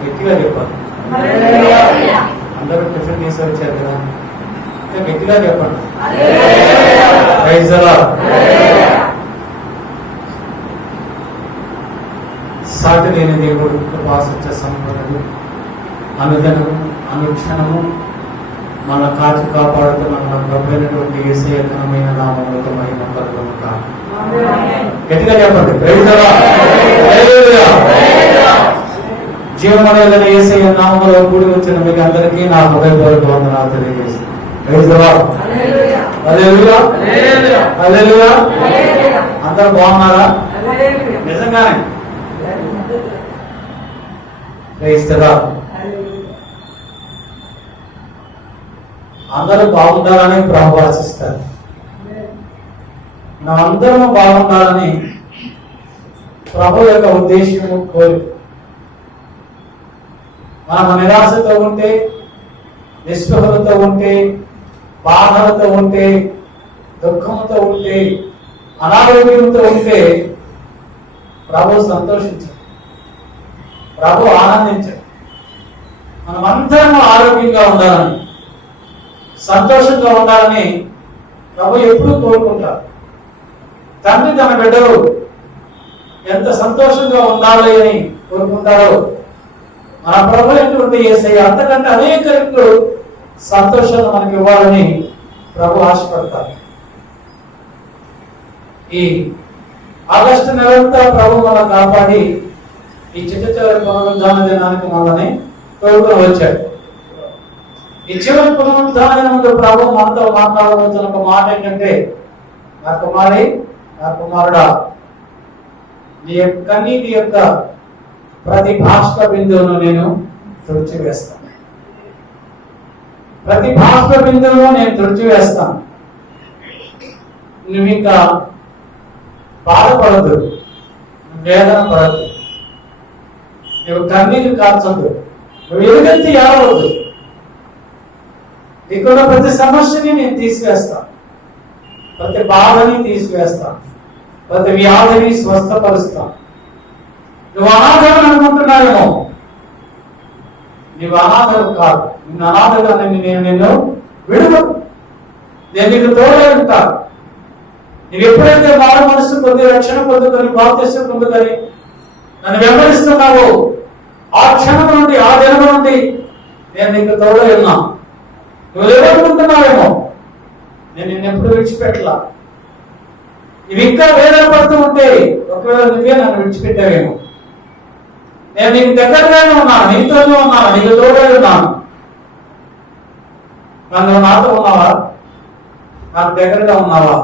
గట్టిగా చెప్పాలి. అందరూ టిఫిన్ చేసి వచ్చారు కదా, గట్టిగా చెప్పండి. Praise the Lord. సాటి లేని దేవుడు, కృపాసత్య సంపన్నుడు, అనుదినము అనుక్షణము మన కాచి కాపాడుతున్న మన ప్రభువైనటువంటి యేసయ్య ఘనమైన నామముతో మహిమ కలుగును గాక. గట్టిగా చెప్పండి. Praise the Lord. హల్లెలూయా. జీవమనేదని యేసయ్య నామములో కూడి వచ్చిన మీకు అందరికీ నా హృదయపూర్వక వందనాలు తెలియజేస్తున్నాను. Praise the Lord. Hallelujah. Hallelujah. అందరూ బాగున్నారా? నిజంగానే ప్రైజ్ ది లార్డ్. అందరూ బాగుండాలని ప్రభు ఆశిస్తారు. నా అందరూ బాగుండాలని ప్రభు యొక్క ఉద్దేశము కోరిక. మనం నిరాశతో ఉంటే, నిస్పృహలతో ఉంటే, బాధలతో ఉంటే, దుఃఖంతో ఉంటే, అనారోగ్యంతో ఉంటే ప్రభు సంతోషించాడు, ప్రభు ఆనందించాడు. మనమందరం ఆరోగ్యంగా ఉండాలని, సంతోషంగా ఉండాలని ప్రభు ఎప్పుడూ కోరుకుంటారు. తండ్రి తన బిడ్డలు ఎంత సంతోషంగా ఉండాలి అని కోరుకుంటారో మన ప్రభు ఏంటంటే యేసయ్య అంతకంటే అనేక రెట్లు సంతోషాన్ని మనకి ఇవ్వాలని ప్రభు ఆశపడతారు. ఈ ఆగస్టు నెలంతా ప్రభు మనం కాపాడి ఈ చివరి పునరుద్ధాన దినానికి మనల్ని తోడుకొని వచ్చాడు. ఈ చివరి పునరుద్ధాన దినంలో ప్రభు మనతో మాట్లాడవలసిన ఒక మాట ఏంటంటే, నా కుమారి, నా కుమారుడా, నీ యొక్క కన్నీటి యొక్క ప్రతి బాష్ప బిందువును నేను తుడిచివేస్తాను. ప్రతి బాష్ప బిందువును నేను తుడిచివేస్తాను. నువ్వు ఇంకా బాధపడద్దు, వేదన పడద్దు, నువ్వు కన్నీరు కార్చొద్దు, నువ్వు ఎలుగెత్తి ఏడవద్దు. ఇక్కడ ప్రతి సమస్యని నేను తీసివేస్తాను, ప్రతి బాధని తీసివేస్తాను, ప్రతి వ్యాధిని స్వస్థపరుస్తాను. నువ్వు అనాథని అనుకుంటున్నావేమో, నువ్వు అనాథలు కాదు. నిన్ను అనాథగా నేను నిన్ను విడువ, నేను నీకు తోడే ఉంటాను. నువ్వు ఎప్పుడైతే మారు మనసు పొంది రక్షణ పొందుకొని బాప్తిస్మం పొందుకొని నన్ను వెంబడిస్తున్నావో ఆ క్షణం నుండి, ఆ దినం నుండి నేను నీకు తోడే ఉన్నా. నువ్వు ఏమనుకుంటున్నావేమో, నేను నిన్నెప్పుడు విడిచిపెట్టలా. నువ్వు ఇంకా వేదన పడుతూ ఉంటే ఒకవేళ నువ్వే నన్ను విడిచిపెట్టావేమో. నేను నీకు దగ్గరగానే ఉన్నాను, నీతోనే ఉన్నాను, నీకు తోడే ఉన్నాను. నన్ను నాతో ఉన్నావా? నాకు దగ్గరగా ఉన్నావా?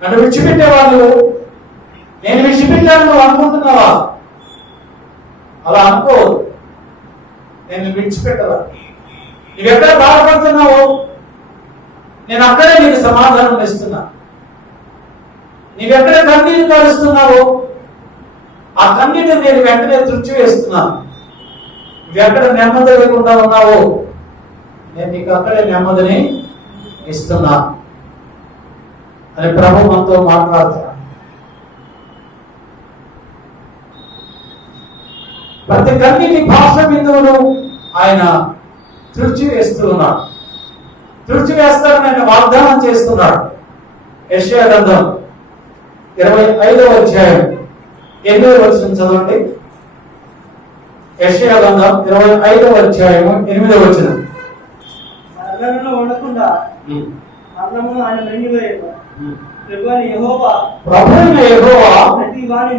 నన్ను విడిచిపెట్టేవా నువ్వు? నేను విడిచిపెట్టాను నువ్వు అనుకుంటున్నావా? అలా అనుకో. నేను విడిచిపెట్టవా? నువ్వెక్కడ బాధపడుతున్నావు, నేను అక్కడే నీకు సమాధానం ఇస్తున్నా. నీవెక్కడ కన్నీరు కారుస్తున్నావు, ఆ కన్నీటిని నేను వెంటనే తుడిచివేస్తున్నాను. నువ్వెక్కడ నెమ్మది లేకుండా ఉన్నావో నేను నీకు అక్కడే నెమ్మదిని ఇస్తున్నా అని ప్రభు మనతో మాట్లాడుతున్నా. ప్రతి కన్నీటి భాష బిందువును ఆయన తుడిచివేస్తూ ఉన్నాడు, తుడిచివేస్తారని ఆయన వాగ్దానం చేస్తున్నాడు. యెషయా గ్రంథం 25వ అధ్యాయం 8వ వచనం చదవండి. యెషయా గ్రంథం 25వ అధ్యాయం 8వ వచనం. ఉండకుండా ఆయన మింగివేయను. ప్రభువైన యెహోవా ప్రతి వాని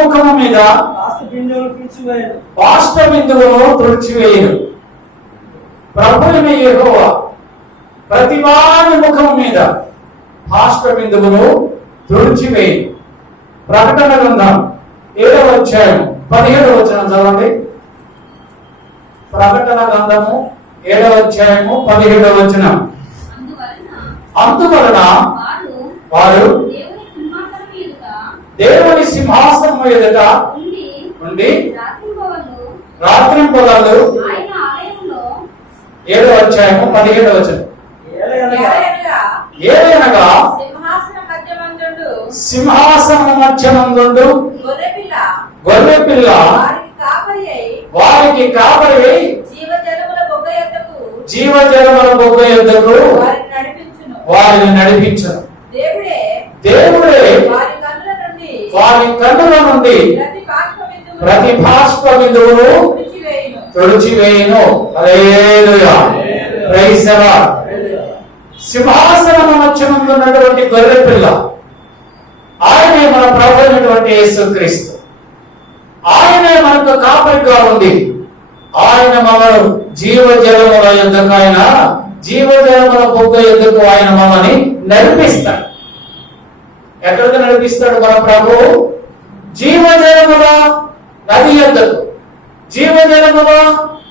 ముఖము మీద బాష్ప బిందువును తుడిచివేయును. ప్రభువైన యెహోవా ప్రతి వాని ముఖము మీద బాష్ప బిందువును తుడిచివేయును. ప్రకటన గ్రంథం 7వ అధ్యాయం 17వ వచనం చదవండి. ప్రకటన గ్రంథము 7వ అధ్యాయము 17వ వచనం. అందువలన వారు దేవుని సింహాసనం ఎదుట ఉండి రాత్రింపగలు. 7వ అధ్యాయము 17వ వచనం. ఏలయనగా సింహాసన మధ్యమందుండు గొర్రె పిల్ల వారికి కాపరి అయి జీవజలముల బొగ్గ యొద్దకు వారిని నడిపించును. దేవుడే వారి కన్నుల నుండి ప్రతి బాష్ప బిందువును తుడిచివేయును. హల్లెలూయా, ప్రైజ్ ది లార్డ్. సింహాసనం మధ్యమందు ఉన్నటువంటి గొర్రె పిల్ల ఆయనే మన ప్రభు అయినటువంటి యేసుక్రీస్తు. ఆయనే మనకు కాపరిగా ఉంది. ఆయన మనను జీవజలముల యొద్దకు, ఆయన జీవజలముల బొగ్గ యొద్దకు ఆయన మనల్ని నడిపిస్తాడు. ఎక్కడికి నడిపిస్తాడు మన ప్రభు? జీవజలముల నది యొద్దకు, జీవజలముల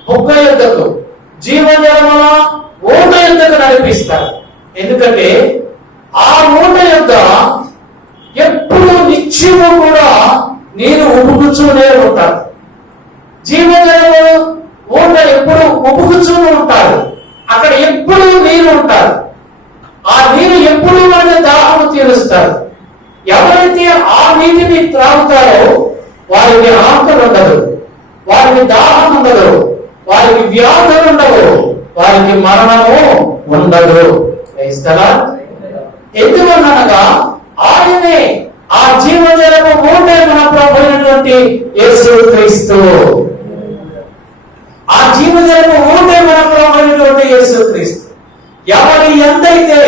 బొగ్గ యొద్దకు, జీవజలముల ఊట యొద్దకు నడిపిస్తాడు. ఎందుకంటే ఆ ఊట యొద్ద ఎప్పుడు నిత్యము కూడా నీరు ఉబుకుతూనే ఉంటారు. జీవజలము ఊట ఎప్పుడు ఉబుకుతూనే ఉంటారు. అక్కడ ఎప్పుడు నీరు ఉంటారు. ఆ నీరు ఎప్పుడు మన దాహము తీరుస్తారు. ఎవరైతే ఆ నీటిని త్రాగుతారో వారికి ఆకలి ఉండదు, వారికి దాహం ఉండదు, వారికి వ్యాధులు ఉండవు, వారికి మరణము ఉండదు. ఎందువలనగా ఆయనే ఆ జీవజలము ఊటే మన ప్రభు అయినటువంటి యేసుక్రీస్తు. ఆ జీవజలము ఊటే మన ప్రభు అయినటువంటి యేసుక్రీస్తు. ఎవరి ఎంతైతే,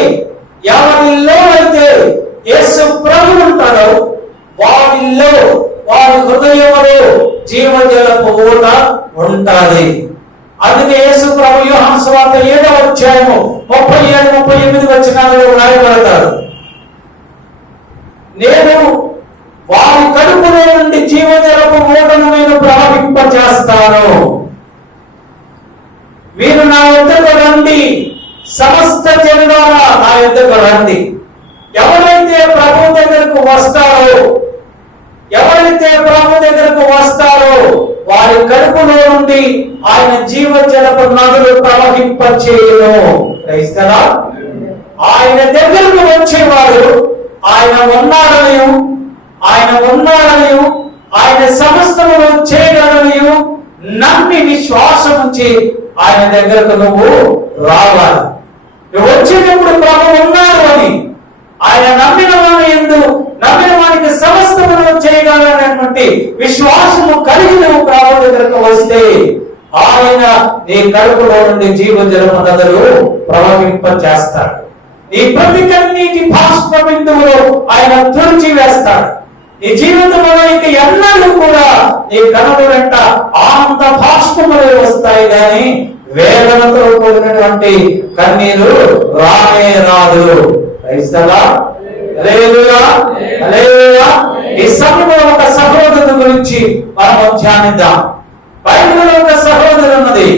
ఎవరిలో అయితే యేసు ప్రభు ఉంటాడో వారిలో, వారి హృదయంలో జీవజలపు ఊట ఉంటాది. అందుకే యేసు ప్రభు యోహాను సువార్త 7వ అధ్యాయము 37-38 వచనాలలో రాయబడతారు. నేను వారి కడుపులో నుండి జీవజలపు ఊటను నేను ప్రవహింపజేస్తాను. మీరు నా యొద్దకు రండి, సమస్త జనులారా నా యొద్దకు రండి. ఎవరైతే ప్రభు దగ్గరకు వస్తారో, ఎవరైతే ప్రభు దగ్గరకు వస్తారో వారి కడుపులో నుండి ఆయన జీవజలపు నదులు ప్రవహింపచేయును. Praise the lord. ఆయన దగ్గరకు వచ్చేవారు ఆయన ఉన్నాడని, ఆయన సమస్తమును చేయగలని నమ్మి విశ్వాసం ఉంచి ఆయన దగ్గరకు నువ్వు రావాలి. నువ్వు వచ్చేటప్పుడు ప్రభు ఉన్నాడు అని, ఆయన నమ్మిన వానికి సమస్తమును చేయగలనటువంటి విశ్వాసము కలిగి నువ్వు ప్రభు దగ్గరకు వస్తే ఆయన నీ కడుపులో నుండి జీవజలము నదులు ప్రవహింపచేస్తాడు. నీ ప్రతి కన్నీటి బాష్ప బిందువులో ఆయన తుడిచి వేస్తాడు. నీ జీవితంలో ఇక ఎన్నడూ కూడా నీ కనుల వెంట ఆనంద బాష్పములే వస్తాయి కానీ వేదనతో కూడినటువంటి కన్నీరు రానే రాదు. ఈ సమయంలో ఒక సహోదరుని గురించి మనం ధ్యానిద్దాం. బైబిల్లో ఒక సహోదరు ఉన్నది.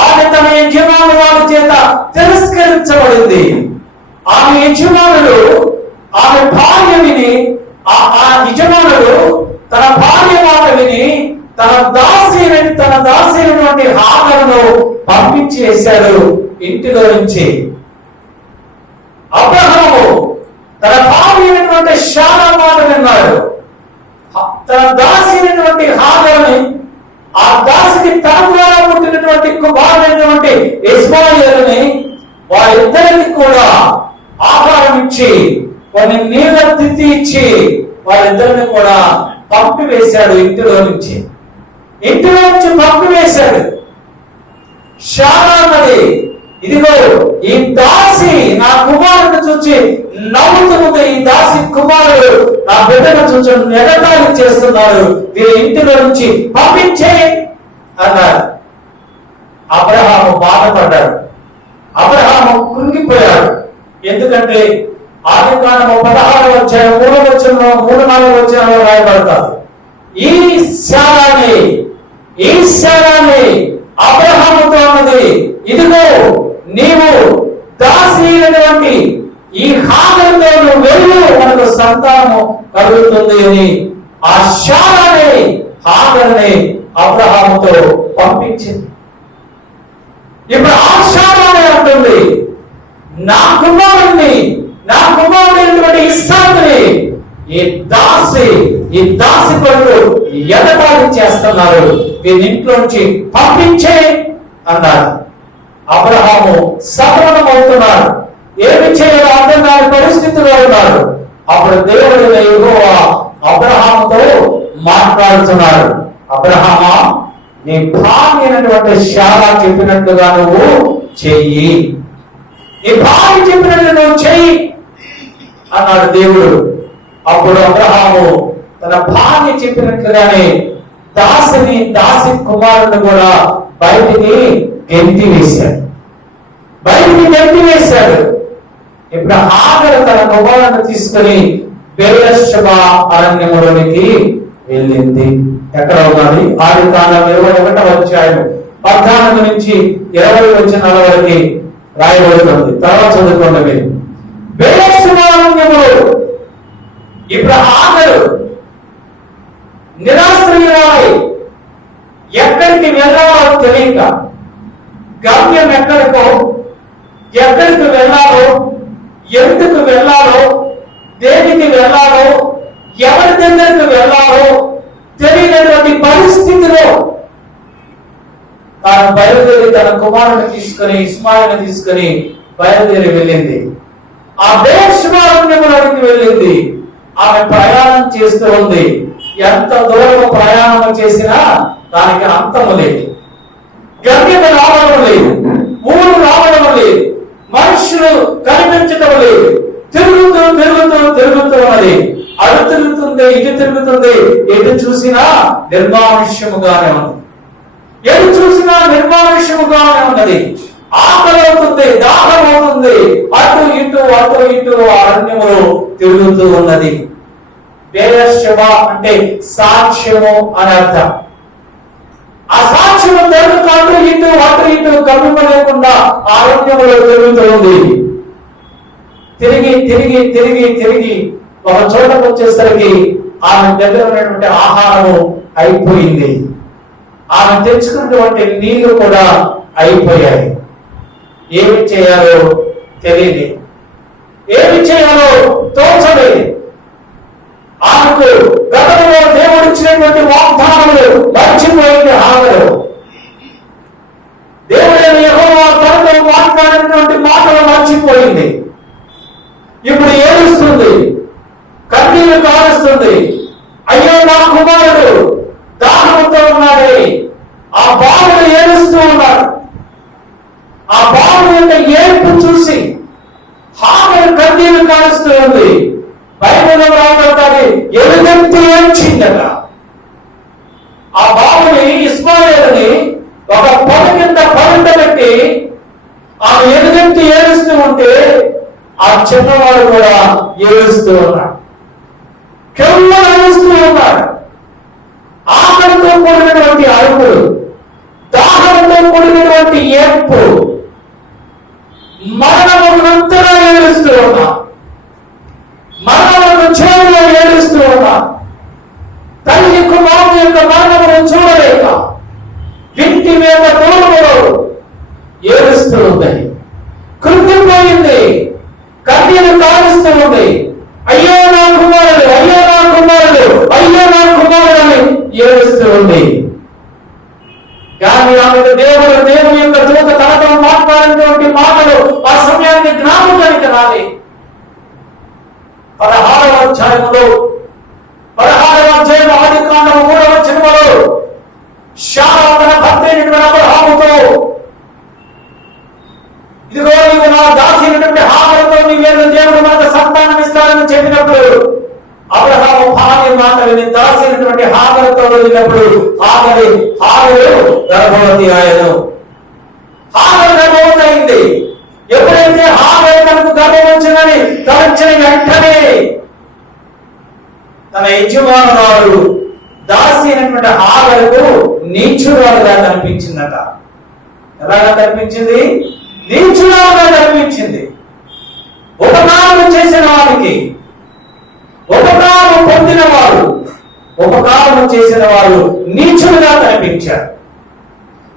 ఆమె తన యజమాను వారి చేత తిరస్కరించబడింది. ఆమె యజమానుడు ఆమె భార్య విని, ఆ యజమానుడు తన భార్య మాట విని తన దాసినటువంటి హాగరును పంపించి వేశాడు ఇంటిలో నుంచి. అబ్రహాము తన భార్య అయినటువంటి శారా మాట విన్నాడు. తన దాసినటువంటి హాగరుని, ఆ దాసికి తన ద్వారా పుట్టినటువంటి కుమారుడైనటువంటి ఇస్మాయిలుని వారిద్దరికి కూడా ఆహారం ఇచ్చి కొన్ని నీళ్ళ తిత్తి ఇచ్చి వారిద్దరిని కూడా పంపివేశాడు. ఇంటిలో నుంచి పంపివేశాడు. శారా అన్నది, ఇదిగో ఈ దాసి నా కుమారుని చూచి నవ్వుతున్నది. ఈ దాసి కుమారుడు నా బిడ్డను చూచి ఎగతాళి చేస్తున్నారు. వీరి ఇంటిలో నుంచి పంపించే అన్నారు. అబ్రహాము బాధపడ్డాడు. అబ్రహాము కృంగిపోయాడు. ఎందుకంటే ఆదికాండము 16వ అధ్యాయం 3వ వచనంలో 3-4 వచనాల్లో రాయబడతారు. ఈ శారాని అబ్రహాముతో అన్నది, ఇదిగో నీవు దాసి అయినటువంటి ఈ హాగరుతో నువ్వు వెళ్ళు, మనకు సంతానము కలుగుతుంది అని ఆ శారాని హాగరుని అబ్రహాముతో పంపించింది. ఇప్పుడు ఆ శారాని అంటుంది, నా కుమారుడైనటువంటి ఇస్సాకుని ఈ దాసి కొడుకు ఎగతాళి చేస్తున్నారు, వీరి ఇంట్లోంచి పంపించే అన్నారు. అబ్రహాము సఫలమవుతున్నాడు, ఏమి చేయాలో అర్థం కాని పరిస్థితిలో ఉన్నాడు. అప్పుడు దేవుడు యెహోవా అబ్రహాముతో మాట్లాడుతున్నాడు. అబ్రహామా, నీ భార్య అయినటువంటి శారా చెప్పినట్లుగా నువ్వు చెయ్యి, నీ భార్య చెప్పినట్లు నువ్వు చెయ్యి అన్నాడు దేవుడు. అప్పుడు అబ్రహాము తన భార్య చెప్పినట్లుగానే దాసి కుమారుని కూడా బయటికి గెంటి వేశాడు. ఇప్పుడు హాగరు తన కుమారుని తీసుకుని బెయేర్షెబా అరణ్యములోనికి వెళ్ళింది. ఎక్కడ ఉన్నది? ఆదికాండం 21వ అధ్యాయం 14 నుంచి 20 వచనాల వరకు రాయబడుతుంది. తర్వాత చదువుకోండి మీరు. బెయేర్షెబా అరణ్యములో ఇప్పుడు హాగరు నిరాశ్రయురాలై ఎక్కడికి వెళ్ళాలో తెలియక, గమ్యం ఎక్కడికి వెళ్ళాలో, ఎందుకు వెళ్ళాలో, దేనికి వెళ్ళాలో, ఎవరి దగ్గరకు వెళ్ళాలో తెలియనటువంటి పరిస్థితిలో తాను బయలుదేరి తన కుమారుని తీసుకుని, ఇస్మాయిల్ని తీసుకుని బయలుదేరి వెళ్ళింది. ఆ బెయేర్షెబాలోకి వెళ్ళింది. ఆమె ప్రయాణం చేస్తూ ఉంది. ఎంత దూరం ప్రయాణం చేసినా దానికి అంతము లేదు, గమ్యం రావడం లేదు, ఊరు రావడం లేదు, మనుషులు కనిపించడం లేదు. తిరుగుతూ ఉన్నది. అటు తిరుగుతుంది, ఇటు తిరుగుతుంది. ఎటు చూసినా నిర్మానుష్యముగానే ఉంది. ఉన్నది. ఆకలి అవుతుంది, దాహం అవుతుంది. అటు ఇటు అరణ్యములో తిరుగుతూ ఉన్నది. బెయేర్షెబా అంటే సాక్ష్యము అని అర్థం. ఆ సాక్ష్యము దొరుకుతూ అటు ఇటు గమ్యం లేకుండా అరణ్యములో తిరుగుతూ ఉంది. తిరిగి ఒక చోటకు వచ్చేసరికి ఆమె దగ్గర ఉన్నటువంటి ఆహారము అయిపోయింది. ఆమె తెచ్చుకున్నటువంటి నీళ్లు కూడా అయిపోయాయి. ఏమి చేయాలో తెలియదు, ఏమి చేయాలో తోచలేదు. ఆమెకు గతంలో దేవుడు ఇచ్చినటువంటి వాగ్దానాలు మర్చిపోయింది. హాగరు దేవుడైన యెహోవా తనతో మాట్లాడినటువంటి మాటలు మర్చిపోయింది. ఇప్పుడు ఏడుస్తుంది, కన్నీళ్లు కారుస్తుంది. అయ్యో నా కుమారుడు దాహంతో ఉన్నాడే. ఆ బాలుడు ఏడుస్తూ ఉన్నాడు. ఆ బాలుడు యొక్క ఏడుపు చూసి హాగరు కన్నీళ్లు కారుస్తూ ఉంది. బైబిల్లో రాబడతాది, ఎలుగెత్తి ఏడ్చిందట. ఆ బాలుని ఇస్మాయిలుని ఒక పొద కింద పడుండబెట్టి ఆమె ఎలుగెత్తి ఏడుస్తూ ఉంటే ఆ చిన్నవాడు కూడా ఏడుస్తూ ఉన్నాడు, కెవ్వున ఏడుస్తూ ఉన్నాడు. ఆకలితో కూడినటువంటి అరుపులు, దాహంతో కూడినటువంటి ఏడ్పు, మరణమునంతగా ఏడుస్తూ ఉన్నా, మరణమును చెవులో ఏడుస్తూ ఉన్నా. తల్లి కుమారుని యొక్క మరణమును చూడలేక ఇంటి మీద తోడులో ఏడుస్తూ ఉంది. కృంగిపోయింది, కన్నీరు కారుస్తూ ఉంది. అయ్యో నా కుమారుడు, అయ్యో నా కుమారుడు, అయ్యో నా కుమారుడు అని ఏడుస్తూ ఉంది. కానీ ఆమెకు దేవుని యొక్క దూత తనతో మాట్లాడినటువంటి మాటలు ఆ సమయానికి జ్ఞాపకానికి రాలి. 16వ అధ్యాయంలో 16వ అధ్యాయం ఆదికాండము 3వ వచనములో శారా తన భర్త అయినటువంటి అబ్రహాముతో, ఇదిగో నీవు నా దాసి అయినటువంటి హాగరుతో నీవేదో దేవుడు మనకు సంతానం ఇస్తాడని చెప్పినప్పుడు అబ్రహాము భార్య మాట విని దాసి అయినటువంటి హాగరుతో వెళ్ళినప్పుడు హాగరు గర్భవతి ఆయను. హాగరు గర్భవతి అయింది. ఎప్పుడైతే హాగరు తనకు గర్భం వచ్చిందని తలంచిన వెంటనే తన యజమానురాలు దాసి అయినటువంటి హాగరుకు నీచురాలుగా కనిపించిందట. ఎలాగా కనిపించింది? నీచురాలుగా కనిపించింది. ఉపకారం చేసిన వారికి, ఉపకారం పొందిన వారు, ఉపకారం చేసిన వారు నీచులుగా కనిపించారు.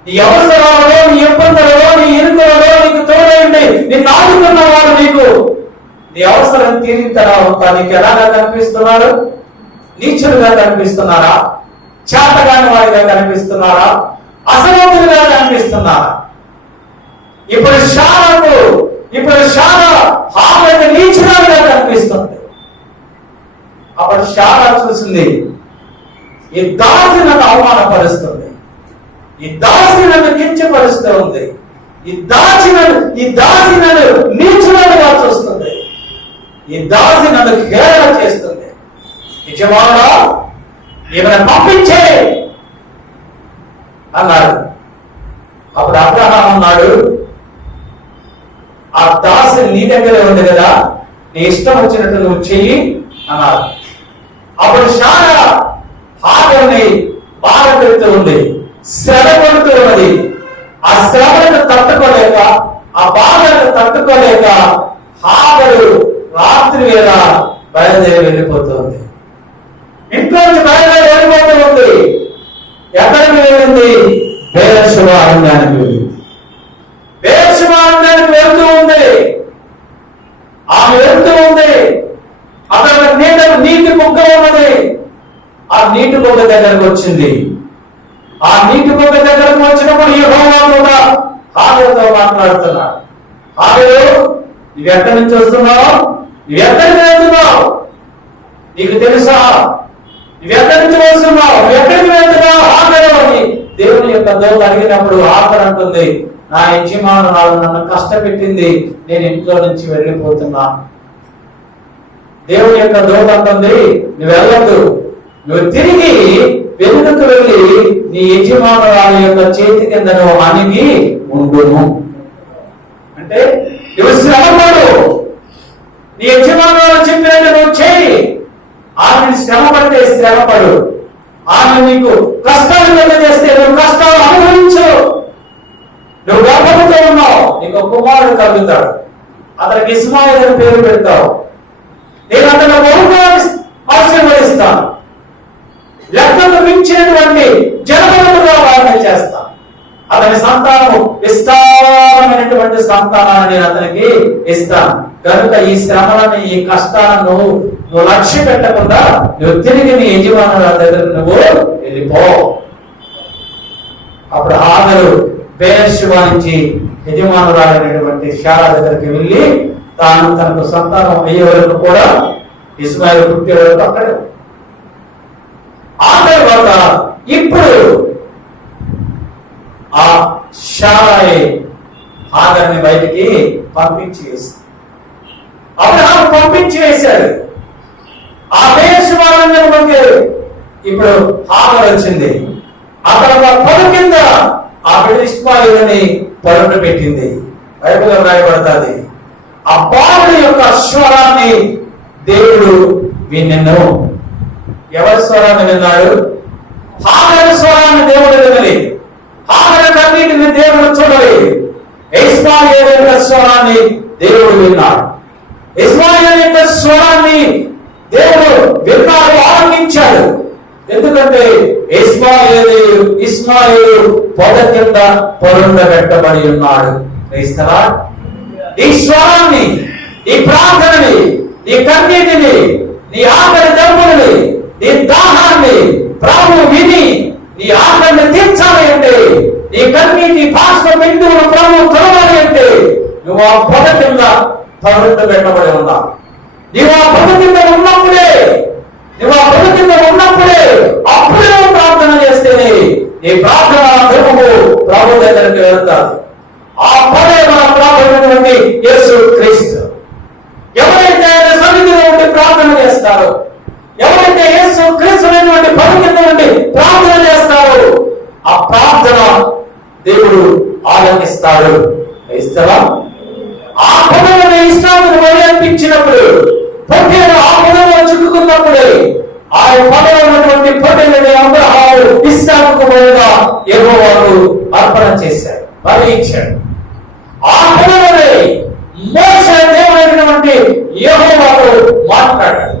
నీ అవసరాలలో, నీ ఇబ్బందులలో, నీ ఇరుకులలో నీకు తోడైంది నిన్ను ఆదుకున్న వారు నీకు నీ అవసరం తీరిన తర్వాత నీకు ఎలాగా కనిపిస్తున్నారు? నీచులుగా కనిపిస్తున్నారా? చేతగాని వారిగా కనిపిస్తున్నారా? అసమర్థులుగా కనిపిస్తున్నారా? ఇప్పుడు శారా హాగరు నీచురాలుగా కనిపిస్తుంది. అప్పుడు శారా చూసింది, ఈ దాసి నన్ను అవమానపరుస్తుంది, ఈ దాసి నన్ను కించపరుస్తూ ఉంది, ఈ దాసి నన్ను నీచురాలుగా చూస్తుంది, ఈ దాసి నన్ను హేళన చేస్తుంది. యజమానుడా, ఈమెను పంపించే అన్నాడు. అప్పుడు అబ్రహాం అన్నాడు, ఆ దాసి నీ దగ్గరే ఉంది కదా, నీ ఇష్టం వచ్చినట్టు నువ్వు చెయ్యి అన్నాడు. అప్పుడు శారా హాగరుని బాధ పెడుతూ ఉంది, శ్రమ పడుతూ ఉన్నది. ఆ శ్రమను తట్టుకోలేక, ఆ బాధను తట్టుకోలేక హాగరు రాత్రి వేళ బయలుదేరి వెళ్ళిపోతుంది. ఇంట్లో నుంచి బయలుదేరి వెళ్ళిపోతూ ఉంది. ఎక్కడికి వెళ్ళింది? బెయేర్షెబా అరణ్యానికి వెళ్ళింది. బెయేర్షెబా అరణ్యానికి వెళ్తూ ఉంది. ఆమె వెళ్తూ ఉంది. అక్కడ నీటి బుగ్గ ఉన్నది. ఆ నీటి బుగ్గ దగ్గరకు వచ్చింది. ఆ నీటి బుగ్గ దగ్గరకు వచ్చినప్పుడు యెహోవా కూడా హాగరుతో మాట్లాడుతున్నాడు. హాగరు, నువ్వు ఎక్కడి నుంచి వస్తున్నావు? నువ్వు ఎక్కడికి వెళ్తున్నావు? నీకు తెలుసా? నువ్వు ఎక్కడి నుంచి వస్తున్నావు? నువ్వు ఎక్కడికి వెళ్తున్నావు? హాగరు అని దేవుని యొక్క దూత అడిగినప్పుడు హాగరు అంటుంది, నా యజమానురాలు నన్ను కష్టపెట్టింది, నేను ఇంట్లో నుంచి వెళ్ళిపోతున్నా. దేవుని యొక్క దూత అంటుంది, నువ్వు వెళ్ళద్దు, నువ్వు తిరిగి వెనుకకు వెళ్ళి నీ యజమానురాలు యొక్క చేతి కింద నువ్వు అణిగి ఉండును. అంటే నువ్వు శ్రమపడు, నీ యజమానురాలు చెప్పినట్టు నువ్వు చేయి. ఆమెను శ్రమ పడితే శ్రమపడు, ఆమె నీకు కష్టాలు చేస్తే నువ్వు కష్టాలు అనుభవించు. నువ్వు గర్భంతో ఉన్నావు, నీకు ఒక కుమారుడు కలుగుతాడు, అతనికి ఇస్మాయిల్ అని పేరు పెడతావు. నేను అతను బహుగా ఆశీర్వదిస్తాను, లెక్కకు మించినటువంటి జనబలముగా వారిని చేస్తాను. అతని సంతానము విస్తారమైనటువంటి సంతానాన్ని నేను అతనికి ఇస్తాను. కనుక ఈ శ్రమలను, ఈ కష్టాలను నువ్వు లక్ష్య పెట్టకుండా నువ్వు తిరిగి నీ యజమానుల దగ్గర నువ్వు వెళ్ళిపో. అప్పుడు హాగరు బెయేర్షెబా నుంచి యజమానురాలైనటువంటి శారా దగ్గరికి వెళ్ళి తాను తనకు సంతానం అయ్యే వరకు కూడా, ఇస్మాయిల్ పుట్టే వరకు అక్కడే. ఆ తర్వాత ఇప్పుడు ఆ శారాయే హాగరుని బయటికి పంపించి వేసింది. అబ్రహాము పంపించి వేశాడు. ఆ బెయేర్షెబాలోకి ఇప్పుడు హాగరు వచ్చింది. అక్కడ పొల కింద ఆ బిడ్డ ఇస్మాయిలుని పొలంలో పెట్టింది. బైబిల్లో రాయబడుతుంది, ఆ బాలుడి యొక్క స్వరాన్ని దేవుడు విన్నెను. ఎవరి స్వరాన్ని విన్నాడు? హాగరు స్వరాన్ని దేవుడు వినలి. హాగరు కన్నీటిని దేవుడు చూడలి. ఇస్మాయిల్ యొక్క స్వరాన్ని దేవుడు విన్నాడు. ఇస్మాయిల్ యొక్క స్వరాన్ని దేవుడు విన్నాడు, ఆనందించాడు. ఎందుకంటే ఇస్మాయిలు పొద కింద పొరుండబెట్టబడి ఉన్నాడు. క్రైస్తవా, ఈ స్వరాన్ని, ఈ ప్రార్థనని, ఈ కన్నీటిని, నీ ఆకలి దప్పులని, నీ దాహాన్ని ప్రభువు విని నీ ఆకలిని తీర్చాలి అంటే, నీ కన్నీటి బాష్ప బిందువును ప్రభువు తొలగాలి అంటే నువ్వు ఆ పొద కింద పొరుండబెట్టబడి ఉన్నావు. నీవు ఆ పొద కింద ఉన్నప్పుడే, అప్పుడే ప్రార్థన చేస్తేనే నీ ప్రార్థన ధర్మము ప్రభు దగ్గరికి వెళ్తాది. ఆ పదే మన ప్రభు యేసు క్రీస్తు. ఎవరైతే ఆయన సన్నిధిలో ఉండి ప్రార్థన చేస్తారో, ఎవరైతే యేసు క్రీస్తునైనటువంటి పది కింద ఉండి ప్రార్థన చేస్తారో, ఆ ప్రార్థన దేవుడు ఆలకిస్తాడు. ఇస్తావా? ఆ పదవిని ఇష్టాన్ని వదిలిపించినప్పుడు, పొట్టేలు ఆ పదవిలో చుట్టుకున్నప్పుడే ఆ పదవి ఉన్నటువంటి పొట్టేలని అబ్రహాము ఇస్సాకుకు బదులుగా యెహోవాకు అర్పణ చేశాడు, బలి ఇచ్చాడు. ఆ పదవిని మోషే దేవుడైనటువంటి యెహోవాతో మాట్లాడాడు.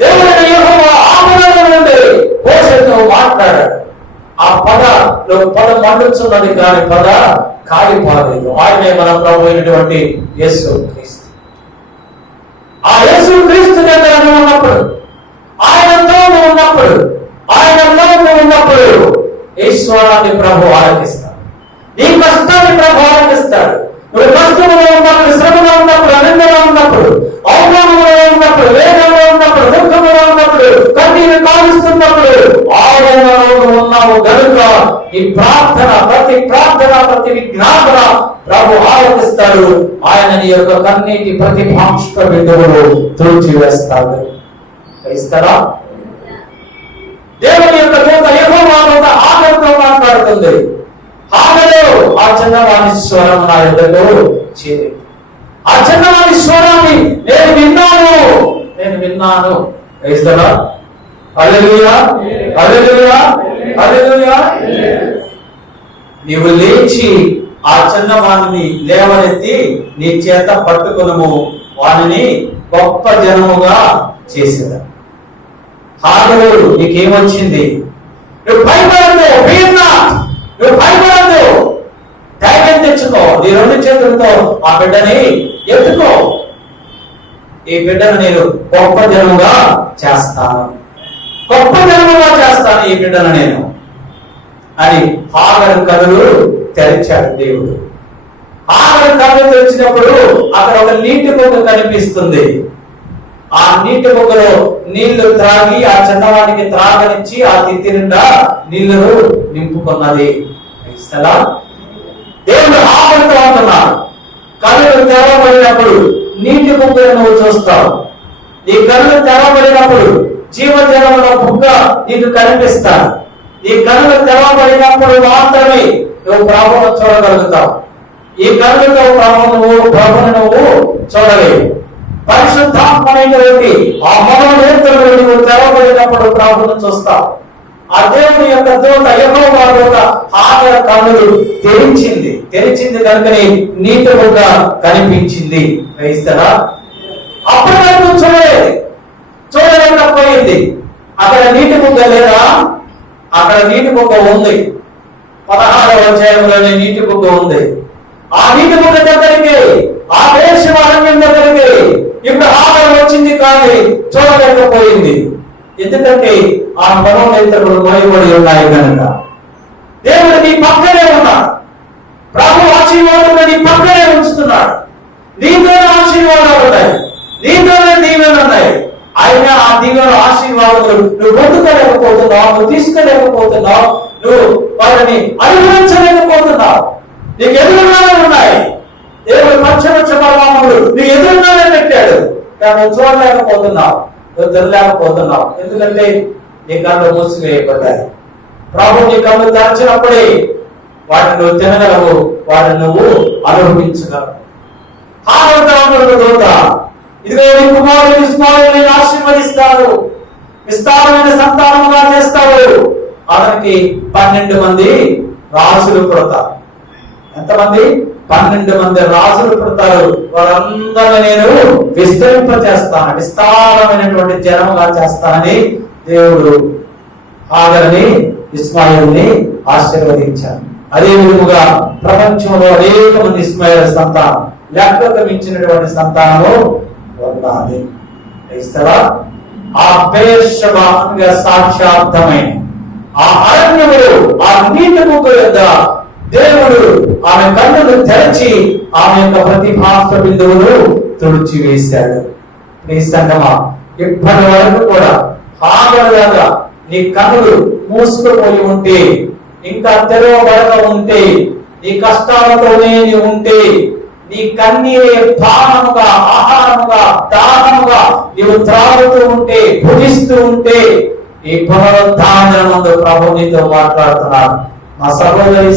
దేవుడైన యెహోవా ఆ పదవి నుండి మోషేతో మాట్లాడాడు. ఆ పద మండుచున్నది కానీ పద కాలిపోలేదు. ఆయనే మన ప్రభు అయినటువంటి యేసు క్రీస్తు. ఆ యేసు క్రీస్తు దగ్గర నువ్వు ఉన్నప్పుడు, ఆయనతో నువ్వు ఉన్నప్పుడు, ఆయనలో నువ్వు ఉన్నప్పుడు ఈశ్వరాన్ని ప్రభు ఆలకిస్తాడు. నీ కష్టాన్ని ప్రభు ఆలకిస్తాడు. నువ్వు కష్టంలో ఉన్నప్పుడు, శ్రమలో ఉన్నప్పుడు, అనందంలో ఉన్నప్పుడు, అవమానంలో ఉన్నప్పుడు, వేదనలో ఉన్నప్పుడు, దుఃఖంలో ఉన్నప్పుడు, కన్నీరు కాలుస్తున్నప్పుడు ఆయనలో నువ్వు ఉన్నావు గనుక ఈ ప్రార్థన, ప్రతి విజ్ఞాపన ప్రభు ఆలకిస్తాడు. ఆయన నీ యొక్క కన్నీటి ప్రతి బాష్ప బిందువులు తుడిచివేస్తాడు. ఇస్తారా? దేవుని యొక్క దూత యెహోవా దూత హాగరుతో మాట్లాడుతుంది. హాగరు, ఆ చిన్నవాని స్వరం నా ఎదుటకు చేరి, ఆ చిన్నవాని స్వరాన్ని నేను విన్నాను. ఇస్తారా? హల్లెలూయా, హల్లెలూయా, హల్లెలూయా. నీవు లేచి ఆ చిన్నవాణిని లేవనెత్తి నీ చేత పట్టుకొనుము, వానిని గొప్ప జనముగా చేసేదా. హాగరు, నీకేమొచ్చింది? నువ్వు భయపడద్దు, నువ్వు భయపడద్దు, ధైర్యం తెచ్చుకో. నీ రెండు చేతులతో ఆ బిడ్డని ఎత్తుకో. ఈ బిడ్డను నేను గొప్ప జనముగా చేస్తాను, ఈ బిడ్డను నేను అని హాగరు కనులు తెరిచాడు దేవుడు. హాగరు కనులు తెరిచినప్పుడు అక్కడ ఒక నీటి బొగ్గ కనిపిస్తుంది. ఆ నీటి బొగ్గలో నీళ్లు త్రాగి ఆ చిన్నవాడికి త్రాగనిచ్చి ఆ తిత్తి నిండా నీళ్లు నింపుకున్నది. దేవుడు హాగరుతో అంటున్నాడు, కళ్ళు తెరవబడినప్పుడు నీటి బొగ్గను నువ్వు చూస్తావు. ఈ కళ్ళు తెరవబడినప్పుడు జీవజలంలో బుగ్గ నీకు కనిపిస్తాడు. ఈ కళ్ళు తెరవబడినప్పుడు మాత్రమే నువ్వు ప్రభువును చూడగలుగుతావు. ఈ కళ్ళతో ప్రభువును నువ్వు చూడలేవు. పరిశుద్ధాత్మైనటువంటి ఆ మనోనేత్రులు నువ్వు తెరవబడినప్పుడు ప్రభువును చూస్తావు. ఆ దేవుని యొక్క దూత యెహోవా దూత హాగరు కన్నులు తెరిచింది కనుకనే నీటి బుగ్గ కనిపించింది. గ్రహిస్తారా? అప్పటి వరకు చూడలేకపోయింది. అక్కడ నీటి బుగ్గ లేదా? అక్కడ నీటి బుగ్గ ఉంది. 16వ అధ్యాయంలోనే నీటి బుగ్గ ఉంది. ఆ నీటి బుగ్గ దగ్గరికి, ఆ దేశం అరణ్యం దగ్గరికి ఇప్పుడు హాగరు వచ్చింది, కానీ చూడలేకపోయింది. ఎందుకంటే ఆ మనోనేత్రులు మొయబడి ఉన్నాయి కనుక. దేవుడు నీ పక్కనే ఉన్నాడు. ప్రభు ఆశీర్వాదం నీ పక్కనే ఉంచుతున్నాడు. నీతోనే ఆశీర్వాదాలు ఉన్నాయి, నీతోనే దీవెనలు ఉన్నాయి. అయినా ఆ దీవెన ఆశీర్వాదాలు నువ్వు పొందుకోలేకపోతున్నావు, నువ్వు తీసుకోలేకపోతున్నావు, నువ్వు వాటిని అనుభవించలేకపోతున్నావు. నీకు ఎదురుగానే ఉన్నాయి. దేవుడు పచ్చ పరమాత్ముడు నీ ఎదురుగానే పెట్టాడు, కానీ నువ్వు చూడలేకపోతున్నావు, నువ్వు తినలేకపోతున్నావు. ఎందుకంటే నీ కళ్ళు మూసివేయబడ్డాయి. ప్రభు నీ కళ్ళు తెరచినప్పుడే వాటిని నువ్వు తినగలవు, వాటిని నువ్వు అనుభవించగలవు. హాగరు దూత, ఇదిగో నీ కుమారుడు ఇష్మాయేలుని ఆశీర్వదిస్తాడు, విస్తారమైన సంతానముగా చేస్తాడు. అతనికి 12 మంది రాజులు పుడతారు. ఎంతమంది? 12 మంది రాజులు పుడతారు. వారందరినీ నేను విస్తరింపజేస్తాను, విస్తారమైనటువంటి జనముగా చేస్తానని దేవుడు హాగరుని ఇష్మాయేలుని ఆశీర్వదించారు. అదే విధముగా ప్రపంచంలో అనేక మంది ఇష్మాయేలు సంతానం, లెక్కకు మించినటువంటి సంతానము ఉన్నది. ఆ బెయేర్షెబా సాక్షాత్తమైన ఆ అరణ్యములు, ఆ నీటి బుగ్గ యొద్ద దేవుడు ఆమె కన్నులు తెరచి ఆమె యొక్క ప్రతి బాష్ప బిందువులు తుడిచివేశాడు. నీ సంగమా, ఇప్పటి వరకు కూడా హాగరులాగా నీ కన్నులు మూసుకుపోయి ఉంటే, ఇంకా తెరవబడక ఉంటే, నీ కష్టాలతోనే నీ ఉంటే, నీ కన్నీరే పానముగా, ఆహారముగా, దానముగా నీవు త్రాగుతూ ఉంటే, భుజిస్తూ ఉంటే, ఈ పునరుద్ధానమందు ప్రభు నీతో మాట్లాడుతున్నాడు. మా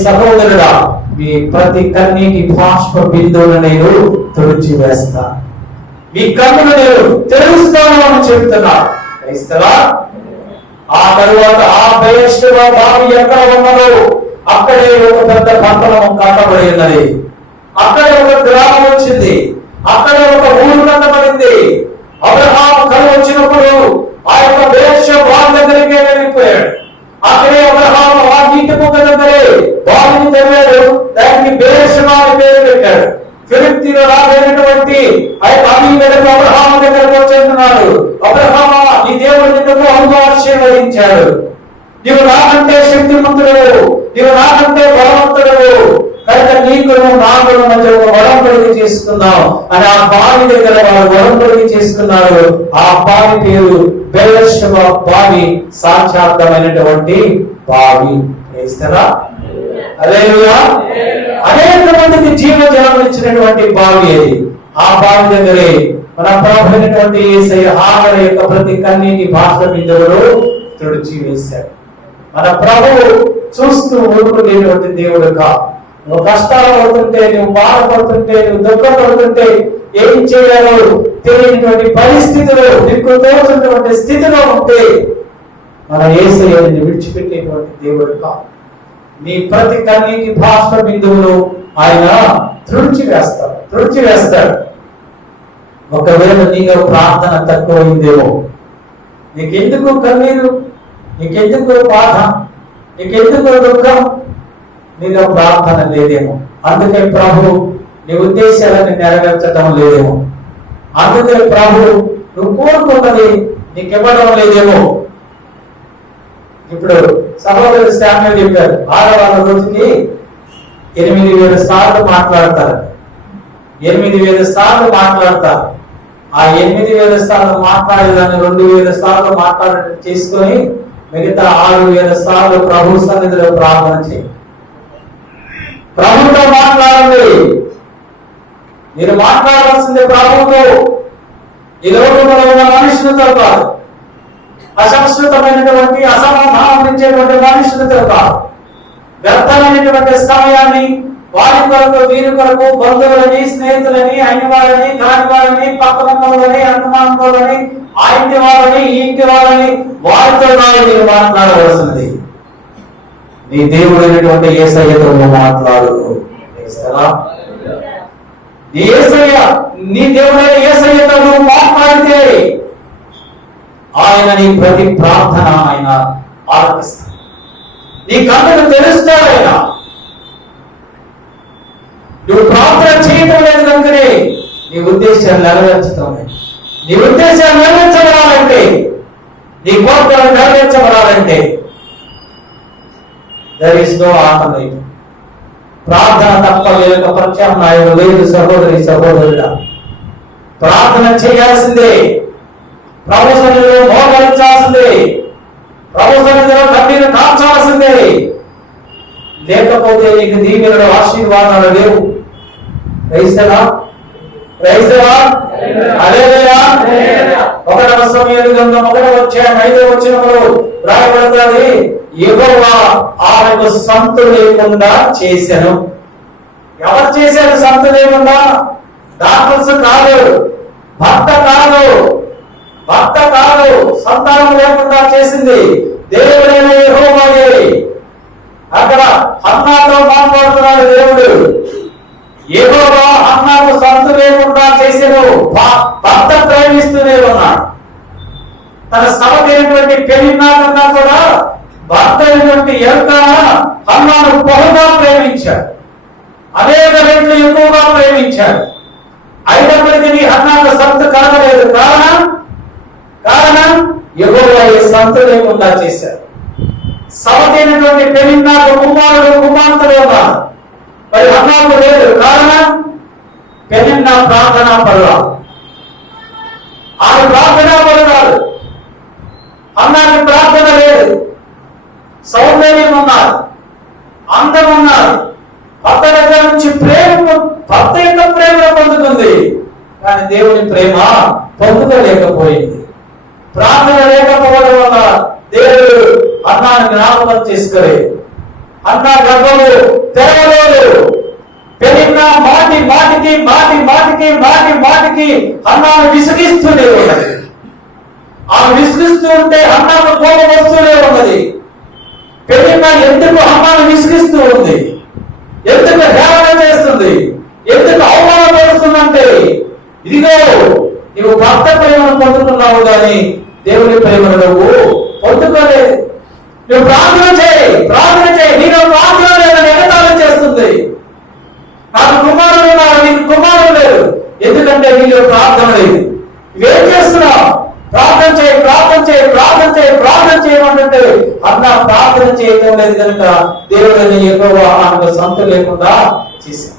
సహోదరుడా, మీ ప్రతి కన్నీటి బాష్ప బిందువును నేను తుడిచివేస్తా, మీ కన్నులు నేను తెరుస్తాను అని చెప్తున్నాడు. క్రైస్తవా? ఆ తరువాత ఆ బెయేర్షెబా బావి ఎక్కడ ఉన్నదో అక్కడే ఒక పెద్ద పట్టణం కట్టబడి ఉన్నది. అక్కడే ఒక గ్రామం వచ్చింది, అక్కడే ఒక ఊరు కట్టబడింది. అబ్రహాము కళ వచ్చినప్పుడు ఆ యొక్క బెయేర్షెబా దగ్గరికే వెళ్ళిపోయాడు. అక్కడే అబ్రహాము ఆ నీటి బుగ్గ దగ్గరే బావిని తవ్వాడు, దానికి బెయేర్షెబా అని పేరు పెట్టాడు. ఫిలిష్తీయుల రాజైనటువంటి అబీమెలెకు అబ్రహాము దగ్గరకు వచ్చేస్తున్నాడు. అబ్రహామా, నీ దేవుడు నిన్ను బహుగా ఆశీర్వదించాడు. నీవు నాకంటే శక్తిమంతుడవు, నీవు నాకంటే బలవంతుడవు, కనుక నీకు నాకు మధ్య ఒక వడంబడిక చేసుకున్నావు అని ఆ బావి దగ్గర వారు వడంబడిక చేసుకున్నారు. ఆ బావి పేరు బెయేర్షెబా బావి, సాక్షాత్మైనటువంటి బావి. వేస్తారా? హల్లెలూయా. అనేక మందికి జీవజలం ఇచ్చినటువంటి బావి అది. ఆ బావి దగ్గరే మన ప్రభు అయినటువంటి యేసయ్య హాగరు యొక్క ప్రతి కన్నీటి బాష్ప బిందువులు తుడిచి వేశాడు. మన ప్రభు చూస్తూ ఊరుకునేటువంటి దేవుడు కాదు. నువ్వు కష్టాలు పడుతుంటే, నువ్వు బాధపడుతుంటే, నువ్వు దుఃఖపడుతుంటే, ఏం చేయాలో తెలియనటువంటి పరిస్థితులు, నీకు తోచున్నటువంటి స్థితిలో ఉంటే మన యేసయ్యని విడిచిపెట్టేటువంటి దేవుడు కాదు. నీ ప్రతి కన్నీటి బాష్ప బిందువులు ఆయన తుడిచి వేస్తాడు. ఒకవేళ నీలో ప్రార్థన తక్కువైందేమో, నీకెందుకు కన్నీరు, నీకెందుకు బాధ, నీకెందుకు దుఃఖం, నీలో ప్రార్థన లేదేమో. అందుకే ప్రభు నీ ఉద్దేశాలను నెరవేర్చడం లేదేమో. అందుకే ప్రభు నువ్వు కోరుకున్నది నీకివ్వడం లేదేమో. ఇప్పుడు సహోదరు శామ్యూల్ చెప్పారు, 6వ రోజుకి 8,000 సార్లు మాట్లాడతారు. 8,000 సార్లు మాట్లాడతారు. ఆ 8,000 సార్లు మాట్లాడేదాన్ని 2,000 సార్లు మాట్లాడటం చేసుకొని మిగతా 6,000 సార్లు ప్రభు సన్నిధిలో ప్రార్థన చేయి. ప్రభుతో మాట్లాడండి. మీరు మాట్లాడాల్సింది ప్రభుతో. ఈ లోకంలో ఉన్న మనుషులతో కాదు, అసంస్కృతమైనటువంటి అసమాధానం ఇచ్చేటువంటి మనుషులతో కాదు. వ్యర్థమైనటువంటి సమయాన్ని వారి కొరకు, వీరి కొరకు, బంధువులని, స్నేహితులని, అయిన వారిని, కాని వారిని, పక్కన వాళ్ళని, అనుమానులని, ఆ ఇంటి వాళ్ళని, ఈ ఇంటి వాళ్ళని, వారితో మీరు మాట్లాడవలసింది. నీ దేవుడైనటువంటి యేసయ్యతో మాట్లాడు. నీ దేవుడైన యేసయ్యతో నువ్వు మాట్లాడితే ఆయన నీ ప్రతి ప్రార్థన ఆయన ఆలకిస్తాడు. నీ కన్నులు తెలుస్తాడు ఆయన. నువ్వు ప్రార్థన చేయడం లేదు కనుకనే నీ ఉద్దేశాలు నెరవేర్చడం. నీ ఉద్దేశాలు నెరవేర్చబడాలంటే, నీ కోరికలు నెరవేర్చబడాలంటే there is no alternative. ప్రార్థన తప్ప వేరొక ప్రత్యామ్నాయం లేదు. సహోదరి సహోదరుడా, ప్రార్థన చేయాల్సిందే. ప్రభు సన్నిధిలో మోకరించాల్సిందే. ప్రభు సన్నిధిలో కన్నీరు కాల్చాల్సిందే. లేకపోతే నీకు దీవెనలు, ఆశీర్వాదాలు లేవు. క్రైస్తవా? హల్లెలూయా. 1వ సమూయేలు గ్రంథం 1వ అధ్యాయం 5వ వచనంలో రాయబడుతుంది, యెహోవా ఆమెకు సంతు లేకుండా చేసెను. ఎవరు చేశారు సంతు లేకుండా? డాక్టర్స్ కాదు, భర్త కాదు, సంతానం లేకుండా చేసింది దేవుడైన యెహోవాయే. అక్కడ హన్నాతో మాట్లాడుతున్నాడు దేవుడు. యెహోవా హన్నాకు సంతు లేకుండా చేసెను. భర్త ప్రేమిస్తూనే ఉన్నాడు. తన సవతైనటువంటి పెనిన్నా కన్నా కూడా భర్త అయినటువంటి ఎల్కానా హన్నాను బహుగా ప్రేమించాడు. అనేక రెట్లు ఎక్కువగా ప్రేమించాడు. అయినప్పటికీ హన్నాకు సంతు కలగలేదు. కారణం యెహోవా సంతు లేకుండా చేశాడు. సవతైనటువంటి పెనిన్నాకు కుమార్తెలు ఉన్నారు, మరి హన్నాకు లేదు. కారణం పెనిన్నా ప్రార్థనా పరురాలు. ఆమె ప్రార్థనా పరురాలు. హన్నాకి ప్రార్థన లేదు. సౌందర్యం ఉన్నారు, అందం ఉన్నారు. భర్త దగ్గర నుంచి భర్త యొక్క ప్రేమను పొందుతుంది, కానీ దేవుని ప్రేమ పొందుకోలేకపోయింది. ప్రార్థన లేకపోవడం వల్ల దేవుడు హన్నాను జ్ఞాపకం చేసుకోలేదు. హన్నా గర్భము తెరవలేదు. పెరిగిన మాటికి హన్నాను విసిగిస్తూనే ఉన్నది. ఆమె విసిగిస్తూ ఉంటే హన్నాకు కోపం వస్తూనే ఉన్నది. పెరిగిన ఎందుకు హన్నాను విసిగిస్తూ ఉంది? ఎందుకు హేళన చేస్తుంది? ఎందుకు అవమానపరుస్తుందంటే, ఇదిగో నువ్వు భర్త ప్రేమను పొందుతున్నావు కానీ దేవుని ప్రేమను నువ్వు పొందుకోలేదు. నువ్వు ప్రార్థన చేయి, నీలో ప్రార్థన లేదని ఎగతాళి చేస్తుంది. నాకు కుమారుడు ఉన్నారు, నీకు కుమారుడు లేదు. ఎందుకంటే నీలో ప్రార్థన లేదు. ఇవేం చేస్తున్నావు? ప్రార్థన చేయి, ప్రార్థన చేయి, ప్రార్థన చేయి, ప్రార్థన చేయమంటుంటే అన్న ప్రార్థన చేయటం లేదు కనుక దేవుడిని ఎక్కువ ఆమెకు సంత లేకుండా చేశాను.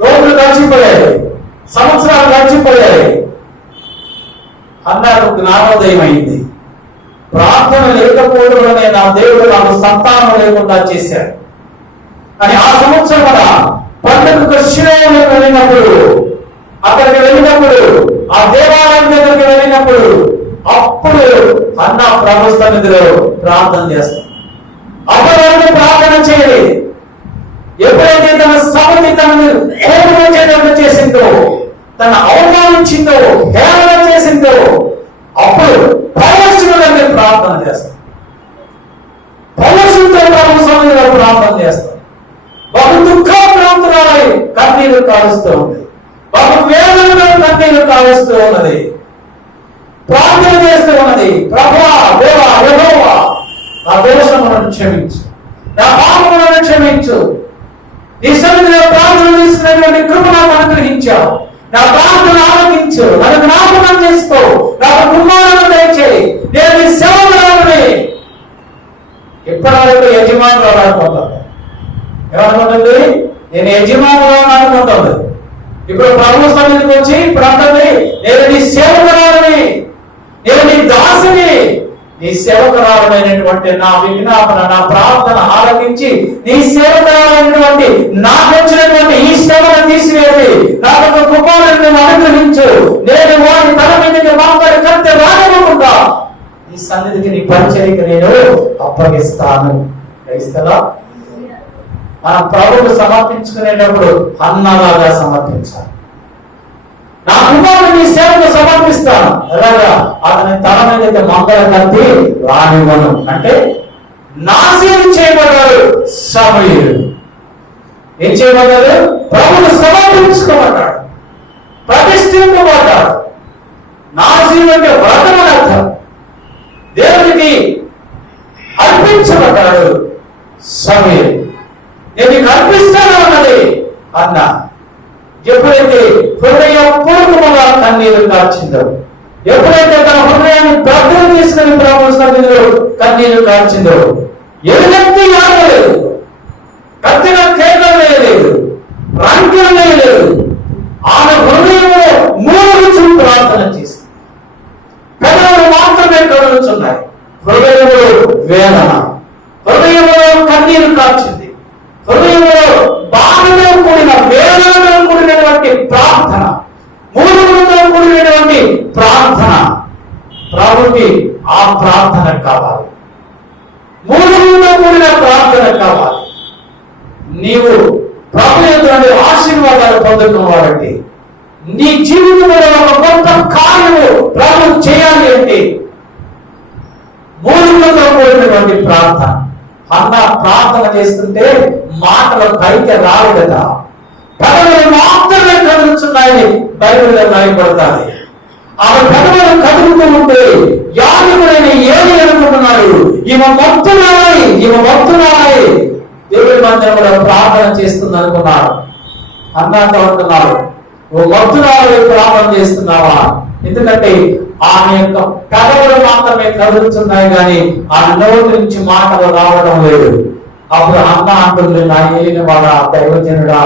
రోజులు గడిచిపోయాయి, సంవత్సరాలు గడిచిపోయాయి. అన్నకు జ్ఞానోదయం అయింది. ప్రార్థన లేకపోవడం వల్లనే నా దేవుడు నాకు సంతానం లేకుండా చేశాడు అని ఆ సంవత్సరం పండుగ శిలోకి వెళ్ళినప్పుడు, అక్కడికి వెళ్ళినప్పుడు, ఆ దేవాలయం దగ్గరికి వెళ్ళినప్పుడు అప్పుడు అన్న ప్రభు సన్నిధిలో ప్రార్థన చేస్తాడు. అప్పటి ప్రార్థన చేయాలి. ఎప్పుడైతే తన సభని తనని హేళన చేసిందో, తన అవమానించిందో, హేళన చేసిందో అప్పుడు పౌరుషులని ప్రార్థన చేస్తాం. పౌరుషులతో ప్రభు సన్నిధిలో ప్రార్థన చేస్తాం. బహు దుఃఖాక్రాంతురాలై కన్నీరు కారుస్తూ ఉంది, బహు వేదనలో కన్నీరు కారుస్తూ ఉన్నది, ప్రార్థన చేస్తూ ఉన్నది. ప్రభువా, దేవా, యెహోవా, నా దోషములను క్షమించు, నా పాపములను క్షమించు. నీ సన్నిధిలో ప్రార్థన తీసుకున్నటువంటి కృప నాకు అనుగ్రహించావు. నా ప్రార్థన ఆలకించు, నన్ను జ్ఞాపకం చేసుకో, నాకు కుమారులను దయచేయి, నేను నీ సేవకురాలిని. ఎప్పటివరకు యజమానులు అనుకుంటుంది, ఏమనుకుంటుంది? నేను యజమానులు అనుకుంటుంది. ఇప్పుడు ప్రభు సన్నిధికి వచ్చి ఇప్పుడు అంటుంది, నేను నీ సేవకురాలిని, నేను నీ దాసిని. నీ సేవకురాలైనటువంటి నా విజ్ఞాపన, నా ప్రార్థన ఆలకించి నీ సేవకురాలైనటువంటి నాకు వచ్చినటువంటి ఈ శ్రమను తీసివేసి నాకు ఒక కుమారుడిని అనుగ్రహించు. నేను వాడి తల మీదకి మాట్లాడి కత్తి రానివ్వకుండా ఈ సన్నిధికి నీ పరిచర్యకి నేను అప్పగిస్తాను. క్రైస్తలా మనం ప్రభువుకు సమర్పించుకునేటప్పుడు అన్నలాగా సమర్పించాలి. నా కుమారుడు నీ సేవకు సమర్పిస్తాను, అలాగా అతని తల మీద మంగళ కత్తి రానివ్వను. అంటే నాశనం చేయబడ్డాడు సమూయేలు. ఏం చేయబడ్డాడు? ప్రభువును సమర్పించుకోబడ్డాడు, ప్రతిష్ఠింపబడ్డాడు. నాశనం అంటే వ్రతం అని అర్థం. దేవునికి అర్పించబడ్డాడు సమూయేలు. నేను నీకు అర్పిస్తాను అన్నది అన్న. ఎప్పుడైతే హృదయపూర్వకంగా కన్నీరు కార్చిందో, ఎప్పుడైతే తన హృదయాన్ని ప్రార్థన చేసుకుని ప్రభు సన్నిధిలో కన్నీరు కార్చిందో, ఎలుగెత్తి ఆడలేదు, కత్తిగా కేకలు వేయలేదు, రంకెలు వేయలేదు. ఆమె హృదయంలో మూడు ప్రార్థన చేసింది. పెదవులు మాత్రమే కదులుతున్నాయి. హృదయంలో వేదన, హృదయంలో కన్నీరు కార్చింది, హృదయంలో బాధతో కూడిన వేదనతో కూడినటువంటి ప్రార్థన, మూలుగులతో కూడినటువంటి ప్రార్థన. ప్రభుకి ఆ ప్రార్థన కావాలి, మూలుగులతో కూడిన ప్రార్థన కావాలి. నీవు ప్రభు యొక్క ఆశీర్వాదాలు పొందుకున్నవాడంటే, నీ జీవితంలో ఒక గొప్ప కార్యము ప్రభు చేయాలి అంటే మూలుగులతో కూడినటువంటి ప్రార్థన. అన్న ప్రార్థన చేస్తుంటే మాటలు పైకి రావు కదా, పెదవులు మాత్రమే కదులుతున్నాయని బైబిల్లో రాయబడతాయి. ఆమె పెదవులు కదులుతూ ఉంటే యాజకుడైన ఏలి అనుకుంటున్నాడు, ఈమె మొత్తున్నాయి దేవుడి మందిరంలో ప్రార్థన చేస్తుంది అనుకున్నాడు. అన్నతో అంటున్నాడు, నువ్వు మొత్తున్నాడు ప్రార్థన చేస్తున్నావా? ఎందుకంటే ఆమె యొక్క పెదవులు మాత్రమే కదులుతున్నాయి కానీ ఆ నోటి నుంచి మాటలు రావడం లేదు. అప్పుడు అన్న అంటుంది, నా ఏలిన వాడా, దైవజనుడా,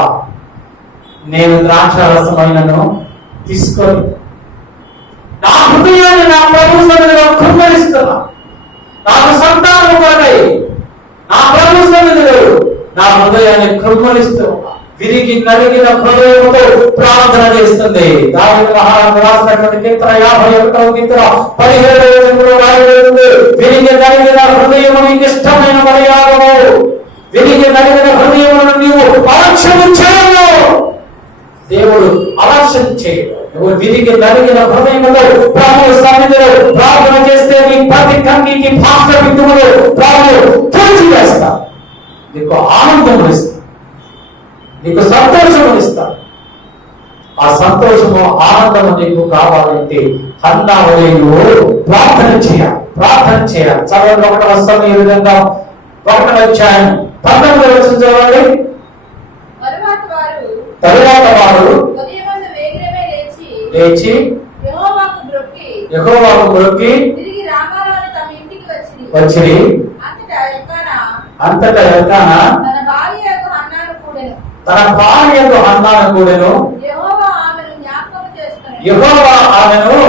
నేను ద్రాక్షారసమైనను తీసుకొని నా హృదయాన్ని నా ప్రభు సన్నిధిలో కృంగరిస్తున్నా. నాకు సంతానం కొరకై నా ప్రభు సన్నిధిలో నా హృదయాన్ని కృంగరిస్తున్నా. విరిగి నలిగిన హృదయంతో ప్రార్థన చేస్తుంది. దావీదు మహారాజు రాసినటువంటి కీర్తన 51వ కీర్తన 17వ వచనంలో రాయబడింది, విరిగి నలిగిన హృదయము నీకు ఇష్టమైన బలియాగము, విరిగి నలిగిన హృదయమును నీవు అలక్ష్యము చేయవు. దేవుడు అలక్ష్యం చేయడు. నువ్వు విరిగి నలిగిన హృదయములో ప్రభువు సన్నిధిలో ప్రార్థన చేస్తే నీ ప్రతి కన్నీటి భాష బిందువులు ప్రభువు తుడిచివేస్తా. నీకు ఆనందం ఇస్తా, నీకు సంతోషము ఇస్తాడు. ఆ సంతోషము ఆనందము నీకు కావాలంటే హన్నా వలె నువ్వు ప్రార్థన చేయాలి. చదవండి 1వ సమూయేలు గ్రంథం 1వ అధ్యాయం 19వ వచనం చదవండి. తరువాత వారు లేచి యెహోవాకు మొక్కి వచ్చిరి. అంతటా ఎల్కానా తన భార్యకు హన్నాను కూడెను. యెహోవా ఆమెను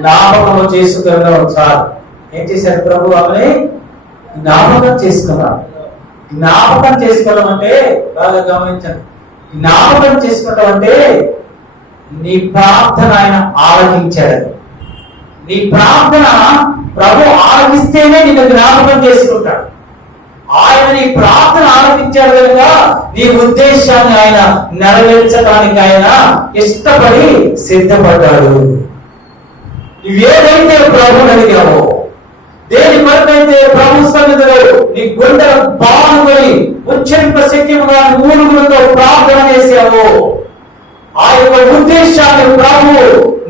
జ్ఞాపకము చేసుకున్నాడు. సార్ ఏం చేశారు? ప్రభు ఆమెని జ్ఞాపకం చేసుకున్నాడు. జ్ఞాపకం చేసుకోవడం అంటే బాగా గమనించండి. జ్ఞాపకం చేసుకోవడం అంటే నీ ప్రార్థన ఆయన ఆలకించాడు. నీ ప్రార్థన ప్రభు ఆలకిస్తేనే నిన్ను జ్ఞాపకం చేసుకుంటాడు. ఆయన నీ ప్రార్థన ఆలకించాడు కనుక నీ ఉద్దేశాన్ని ఆయన నెరవేర్చడానికి ఆయన ఇష్టపడి సిద్ధపడ్డాడు. నువ్వేదైతే ప్రభుని అడిగావో, దేని కొరకైతే ప్రభు సన్నిధిలో నీ గుండెలు బాగుకొని ఉచ్చరింప శక్యముగా మూలుగులతో ప్రార్థన చేశావో, ఆ యొక్క ఉద్దేశాన్ని ప్రభు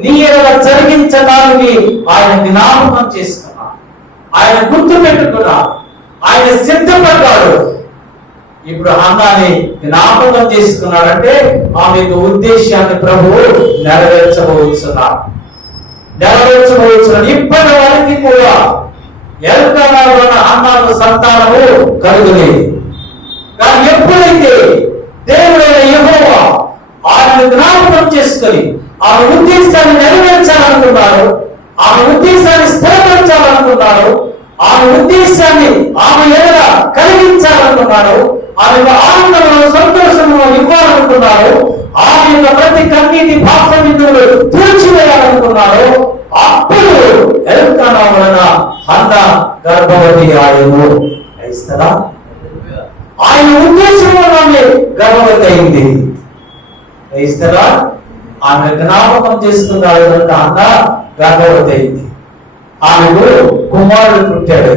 నీ ఎడల జరిగించడానికి ఆయన జ్ఞాపకం చేసుకున్నా, ఆయన గుర్తు పెట్టుకున్నా, ఆయన సిద్ధపడ్డాడు. ఇప్పుడు హన్నాని జ్ఞాపకం చేసుకున్నాడంటే ఆమె యొక్క ఉద్దేశాన్ని ప్రభు నెరవేర్చబోతున్నాడు. ఇప్పటి వరకు కూడా ఎల్కానాలో హన్నాకు సంతానము కలుగులేదు. కానీ ఎప్పుడైతే దేవుడైన యెహోవా ఆయన జ్ఞాపకం చేసుకొని ఆమె ఉద్దేశాన్ని నెరవేర్చాలనుకున్నారు, ఆమె ఉద్దేశాన్ని స్థిరపరచాలనుకున్నారు, ఆమె ఉద్దేశాన్ని ఆమె ఎదుట కలిగించాలనుకున్నారు, ఆమె ఆనందంలో సంతోషంలో ఇవ్వాలనుకున్నారు, ఆమె యొక్క ప్రతి కన్నీటి పాప బిందువులు తీర్చివేయాలనుకున్నారు. అప్పుడు ఎల్కానా వలన హన్నా గర్భవతి ఆయను. క్రైస్తవా? ఆయన ఉద్దేశం వల్లనే గర్భవతి అయింది. క్రైస్తవా? ఆమె జ్ఞాపకం చేసుకున్నాడు కనుక హన్నా గర్భవతి అయింది. ఆమెకు కుమారుడు పుట్టాడు.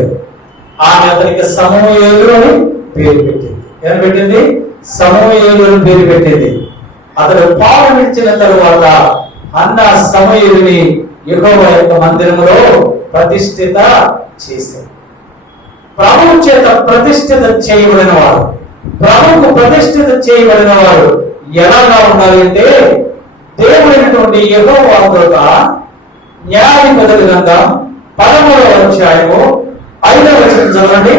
ఆమె అతనికి సమూయేలు అని పేరు పెట్టింది. ఏం పెట్టింది? సమూయేలు అని పేరు పెట్టింది. అతడు పాలనిచ్చిన తరువాత హన్నా సమూయేలుని యెహోవా యొక్క మందిరములో ప్రతిష్ఠిత చేశాడు. ప్రభువు చేత ప్రతిష్ఠిత చేయబడిన వాడు, ప్రభువుకు ప్రతిష్ఠిత చేయబడిన వాడు ఎలాగా ఉండాలి అంటే, దేవుడైనటువంటి యెహోవా ద్వారా న్యాయాధిపతుల గ్రంథం 13వ అధ్యాయము 5వ వచనం చదవండి.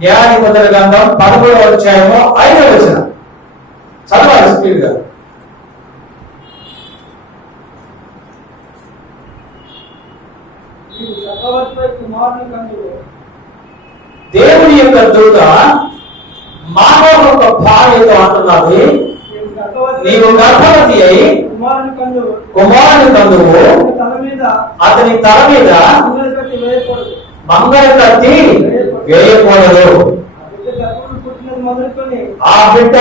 న్యాయాధిపతుల గ్రంథం 13వ అధ్యాయము 5వ వచనం చదవాలి స్పీడ్ గా. దేవుని యొక్క దూత మానవ యొక్క భార్యతో అంటున్నది, నీవు గర్భవతి అయి కుమారుని కందువు, అతని తల మీద మంగళ కత్తి వేయకూడదు. ఆ బిడ్డ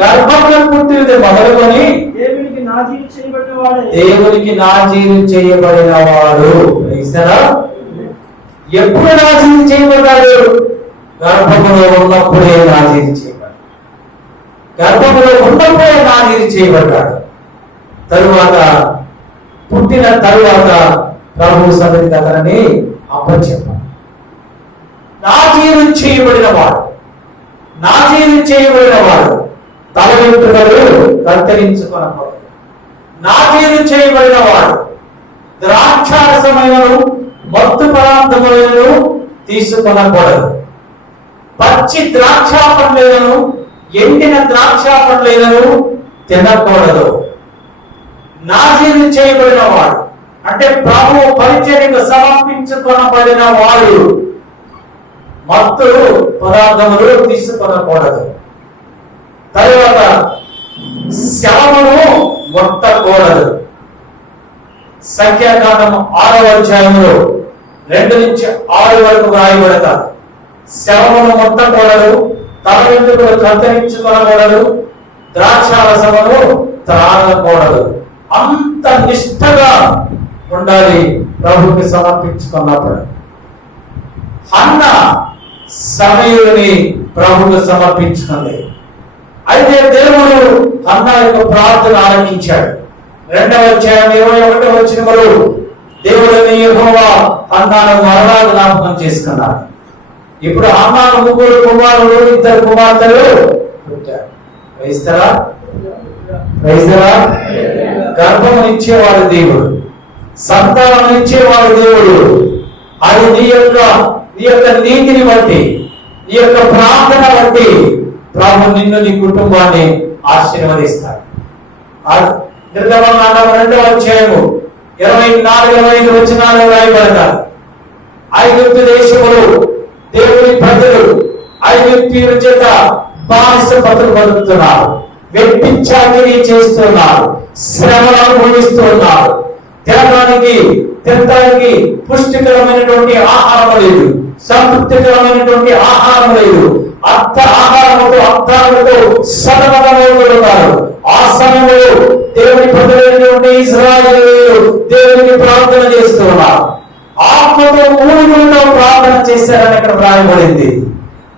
గర్భంలో పుట్టినది మొదలుకొని దేవునికి నాజీరు చేయబడిన వాడు. ఎప్పుడు నాజీరు చేయబడ్డాడు? గర్భములో ఉన్నప్పుడే నాజీరు చేయబడ్డాడు. గర్భములో ఉన్నప్పుడే నాజీరు చేయబడ్డాడు. తరువాత పుట్టిన తరువాత ప్రభు సన్నిధికి అతనిని అప్పచెప్పాడు. నాజీరు చేయబడిన వాడు, నాజీరు చేయబడిన వాడు తల వెంట్రుకలు కత్తిరించుకొనకూడదు. నాజీరు చేయబడిన వాడు ద్రాక్షారసమైనను మత్తు పదార్థములను తీసుకొనకూడదు. పచ్చి ద్రాక్ష పండ్లను ఎండిన ద్రాక్ష పండ్లను తినకూడదు. నాజీరు చేయబడిన వాడు అంటే ప్రభువు పరిచర్యకు సమర్పించుకొనబడిన వాడు మత్తు పదార్థములు తీసుకొనకూడదు. తరువాత శవమును ముట్టకూడదు. సంఖ్యాకాండము 6వ అధ్యాయంలో 2 నుంచి 6 వరకు రాయబడతారు. శవమును ముట్టకూడదు, తల వెంట్రుకలు కత్తిరించుకొనకూడదు, ద్రాక్షారసమును త్రాగకూడదు. అంత నిష్ఠగా ఉండాలి ప్రభుకి సమర్పించుకున్నప్పుడు. హన్నా సమయుని ప్రభుకు సమర్పించుకుంది. అయితే దేవుడు హన్నా యొక్క ప్రార్థన ఆలకించాడు. 2వ అధ్యాయం 21వ వచనములో దేవుడైన యెహోవా హన్నాను మరలా జ్ఞాపకం చేసుకున్నాడు. ఇప్పుడు హన్నాను 3 కుమారులు 2 కుమార్తెలు పుట్టారు. క్రైస్తరా గర్భము ఇచ్చేవాడు దేవుడు, సంతానం ఇచ్చేవాడు దేవుడు. అది నీ యొక్క నీతిని బట్టి, నీ యొక్క ప్రార్థన బట్టి ప్రభు నిన్ను నీ కుటుంబాన్ని ఆశీర్వదిస్తాడు. నిర్గమకాండం 2వ అధ్యాయము 24-25 వచనాలు రాయబడతారు. ఐగుప్తు దేశములు దేవుని ప్రజలు ఐగుప్తీయుల చేత బానిస బతుకుతున్నారు, వెట్టించాకిరీ చేస్తున్నారు, శ్రమలు అనుభవిస్తున్నారు. తినడానికి పుష్టికరమైనటువంటి ఆహారం లేదు, సంతృప్తికరమైనటువంటి ఆహారం లేదు. అర్థాలతో సతమతమవుతున్నారు. ఆ సమయంలో దేవుని ప్రజలైనటువంటి ఇశ్రాయేలీయులు దేవునికి ప్రార్థన చేస్తున్నారు. ఆత్మతో మూలుగులతో ప్రార్థన చేశారని ఇక్కడ రాయబడింది.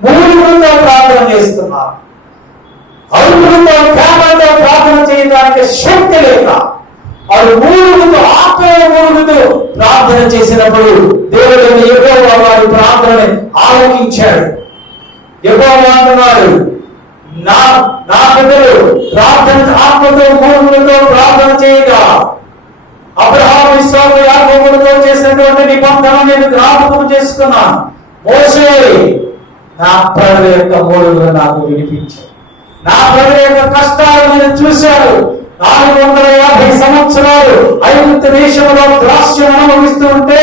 మూలుగులతో ప్రార్థన చేస్తున్నారు. అరుపులతో కేకలతో ప్రార్థన చేయడానికి శక్తి లేక వారు మూలుగుతూ ప్రార్థన చేసినప్పుడు దేవుడు యెహోవా వారి ప్రార్థనని ఆలకించాడు. యెహోవా అంటున్నాడు, నా బిడ్డలు ప్రార్థన ఆత్మతో మూలుగులతో ప్రార్థన చేయగా అబ్రహాము ఇస్సాకు యాకోబులతో చేసినటువంటి నిబంధన నేను జ్ఞాపకం చేసుకున్నాను. మోషే నా ప్రజల యొక్క మూలుగులు నాకు వినిపించాడు, నా ప్రజల యొక్క కష్టాలు నేను చూశాను. 450 సంవత్సరాలు ఐగుప్తు దేశంలో ద్రాస్యం అనుభవిస్తూ ఉంటే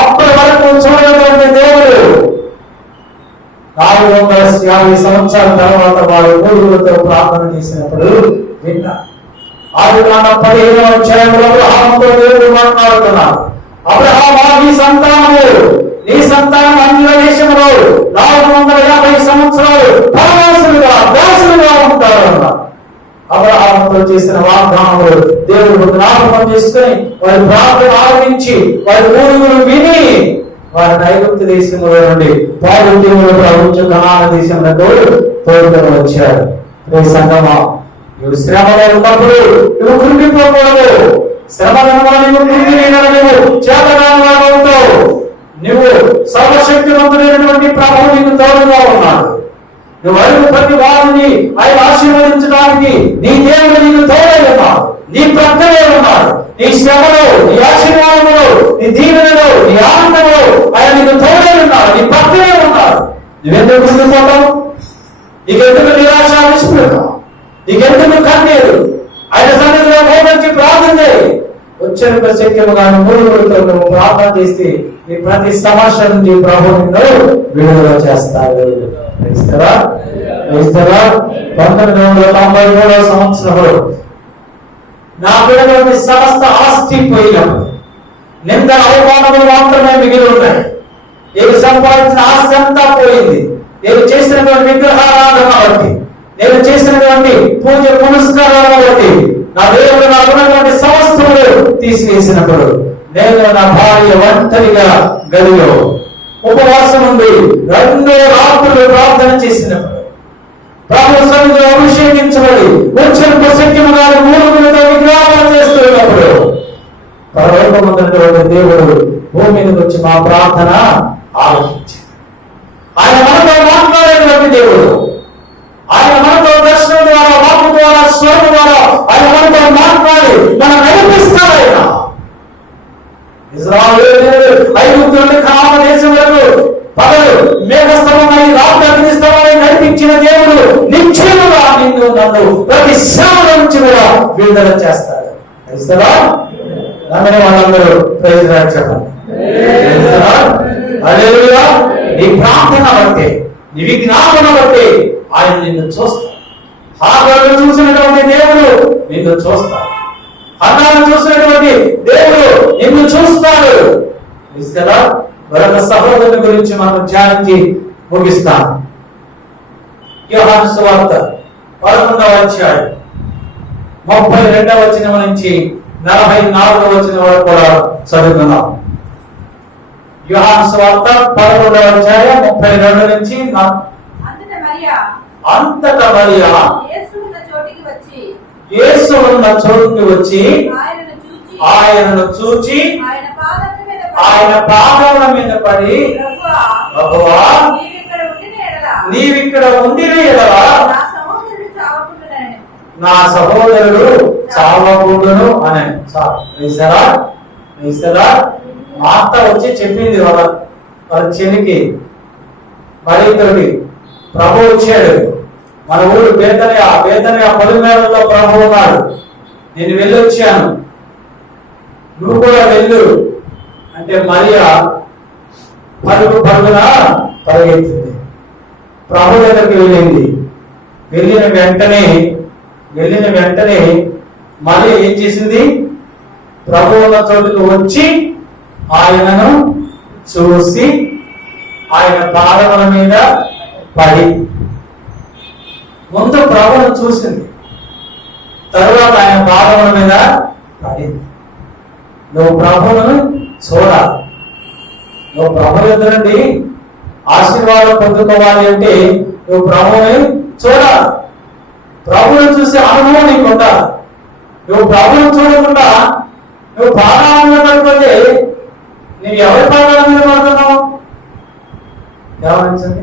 అప్పటి వరకు చూడటువంటి దేవుడు 450 సంవత్సరాల తర్వాత వారు మూలుగులతో ప్రార్థన చేసినప్పుడు విన్నారు. ఆదికాండం 15వ అధ్యాయంలో అబ్రహాముతో దేవుడు మాట్లాడుతున్నాడు. అబ్రహామా, నీ సంతానం అన్య దేశంలో 450 సంవత్సరాలు పరవాసులుగా దాసులుగా ఉంటారు అన్నారు. అబ్రహాముతో చేసిన వాగ్దానములు దేవుడు జ్ఞాపకం చేసుకుని వారి ప్రార్థన ఆలకించి వారి మూలుగులు విని వారి ఐగుప్తు దేశంలో నుండి పాలుద్యములు ప్రవహించు కనాన దేశంలో తోడుకొని వచ్చాడు. సంగమా, నువ్వు శ్రమలో ఉన్నప్పుడు నువ్వు కృంగిపోకూడదు. శ్రమలను నువ్వు చేతగాను ఉంటావు. నువ్వు సర్వశక్తివంతుడైనటువంటి ప్రభువు నీకు తోడుగా ఉన్నాడు. నువ్వు అడుగు ప్రతి వారిని ఆయన ఆశీర్వదించడానికి నీ దేవుడు నీకు తోడై ఉన్నాడు, నీ ప్రక్కనే ఉన్నాడు. నీ శ్రమలో, నీ ఆశీర్వాదంలో, నీ దీవెనలో, నీ ఆనందంలో ఆయన నీకు తోడై ఉన్నాడు, నీ ప్రక్కనే ఉన్నాడు. నువ్వెందుకు కృంగిపోతావు? నీకెందుకు నిరాశ నిస్పృహం? నీకెందుకు కన్నీరు? ఆయన సన్నిధిలో మోకరించి ప్రార్థన చేయి. వచ్చరిక శక్యముగా మూలుగులతో నువ్వు ప్రార్థన చేస్తే నీ ప్రతి సమస్య నుంచి ప్రభు నిన్ను విడుదల చేస్తాడు. 1993వ సంవత్సరంలో నా బిడ్డలోని సమస్త ఆస్తి పోయినప్పుడు నింద అవమానములు మాత్రమే మిగిలి ఉన్నాయి. నేను సంపాదించిన ఆస్తి అంతా పోయింది. నేను చేసినటువంటి విగ్రహారాధన బట్టి, నేను చేసినటువంటి పూజ పునస్కారాలను బట్టి నా దేవుడు నాకు ఉన్నటువంటి సమస్తములు తీసివేసినప్పుడు నేను నా భార్య ఒంటరిగా గదిలో ఉపవాసం ఉండి 2 రాత్రులు ప్రార్థన చేసినప్పుడు ప్రభు సన్నిధిలో అభిషేకించబడి వచ్చిన శక్తిముగా మూలుగులతో విజ్ఞాపన చేస్తున్నప్పుడు పరలోకమున్నటువంటి దేవుడు భూమి మీదకి వచ్చి మా ప్రార్థన ఆలకించాడు. ఆయన మనతో మాట్లాడేటువంటి దేవుడు, ఆయన మనతో దర్శనం ద్వారా, వాక్కు ద్వారా, స్వరం ద్వారా ఆయన మనతో మాట్లాడి మనం నడిపిస్తాడు. ఆయన ఇశ్రాయేలు ఐగుప్తు నుండి కనాను దేశం వరకు పగలు మేఘస్తంభమై రాత్రి అగ్నిస్తంభమై నడిపించిన దేవుడు నిశ్చయముగా నిన్ను నన్ను ప్రతి శ్రమ నుంచి కూడా విడుదల చేస్తాడు. తెలుస్తారా? అందరూ వాళ్ళందరూ ప్రైజ్ లార్డ్ చెప్పండి. హల్లెలూయా. నీ ప్రార్థన బట్టి, నీ విజ్ఞాపన బట్టి ఆయన నిన్ను చూస్తాడు. హాగరును చూసినటువంటి దేవుడు నిన్ను చూస్తాడు. హన్నాను చూసినటువంటి దేవుడు నిన్ను చూస్తాడు. తెలుస్తారా? మరొక సహోదరుని గురించి మనం ధ్యానించి ముగిస్తాను. యోహాను సువార్త 11వ అధ్యాయం 32వ వచనం నుంచి 44వ వచనం వరకు కూడా చదువుతున్నాం. యోహాను సువార్త 11వ అధ్యాయం 32 నుంచి అంతటా మరియా యేసు ఉన్న చోటికి వచ్చి ఆయనను చూచి ఆయన పాదముల మీద పడి ప్రభువా నీవిక్కడ ఉండిన ఎడల నా సహోదరుడు చావకుండునని. నా సహోదరుడు చావకుండును అని వేసారా. మా అత్త వచ్చి చెప్పింది వాళ్ళ చెల్లికి మరితోటి ప్రభు వచ్చాడు, మన ఊరు బేతనియా పొలిమేరలో ప్రభు ఉన్నాడు, నేను వెళ్ళొచ్చాను, నువ్వు కూడా వెళ్ళు అంటే మరియా పరుగున పరిగెత్తింది, ప్రభు దగ్గరికి వెళ్ళింది. వెళ్ళిన వెంటనే మళ్ళీ ఏం చేసింది, ప్రభు ఉన్న చోటుకు వచ్చి ఆయనను చూసి ఆయన పాదముల మీద పడి, ముందు ప్రభువును చూసింది, తరువాత ఆయన పాదముల మీద పడింది. నువ్వు ప్రభువును చూడాలి. నువ్వు ప్రభు ఎదురండి ఆశీర్వాదం పొందుకోవాలి అంటే నువ్వు ప్రభువుని చూడాలి. ప్రభువును చూసే అనుభవం నీకు ఉండాలి. నువ్వు ప్రభువును చూడకుండా నువ్వు పాదాల మీద పడిపోతే నువ్వు ఎవరి పాదాల మీద పడుతున్నావు? గమనించండి,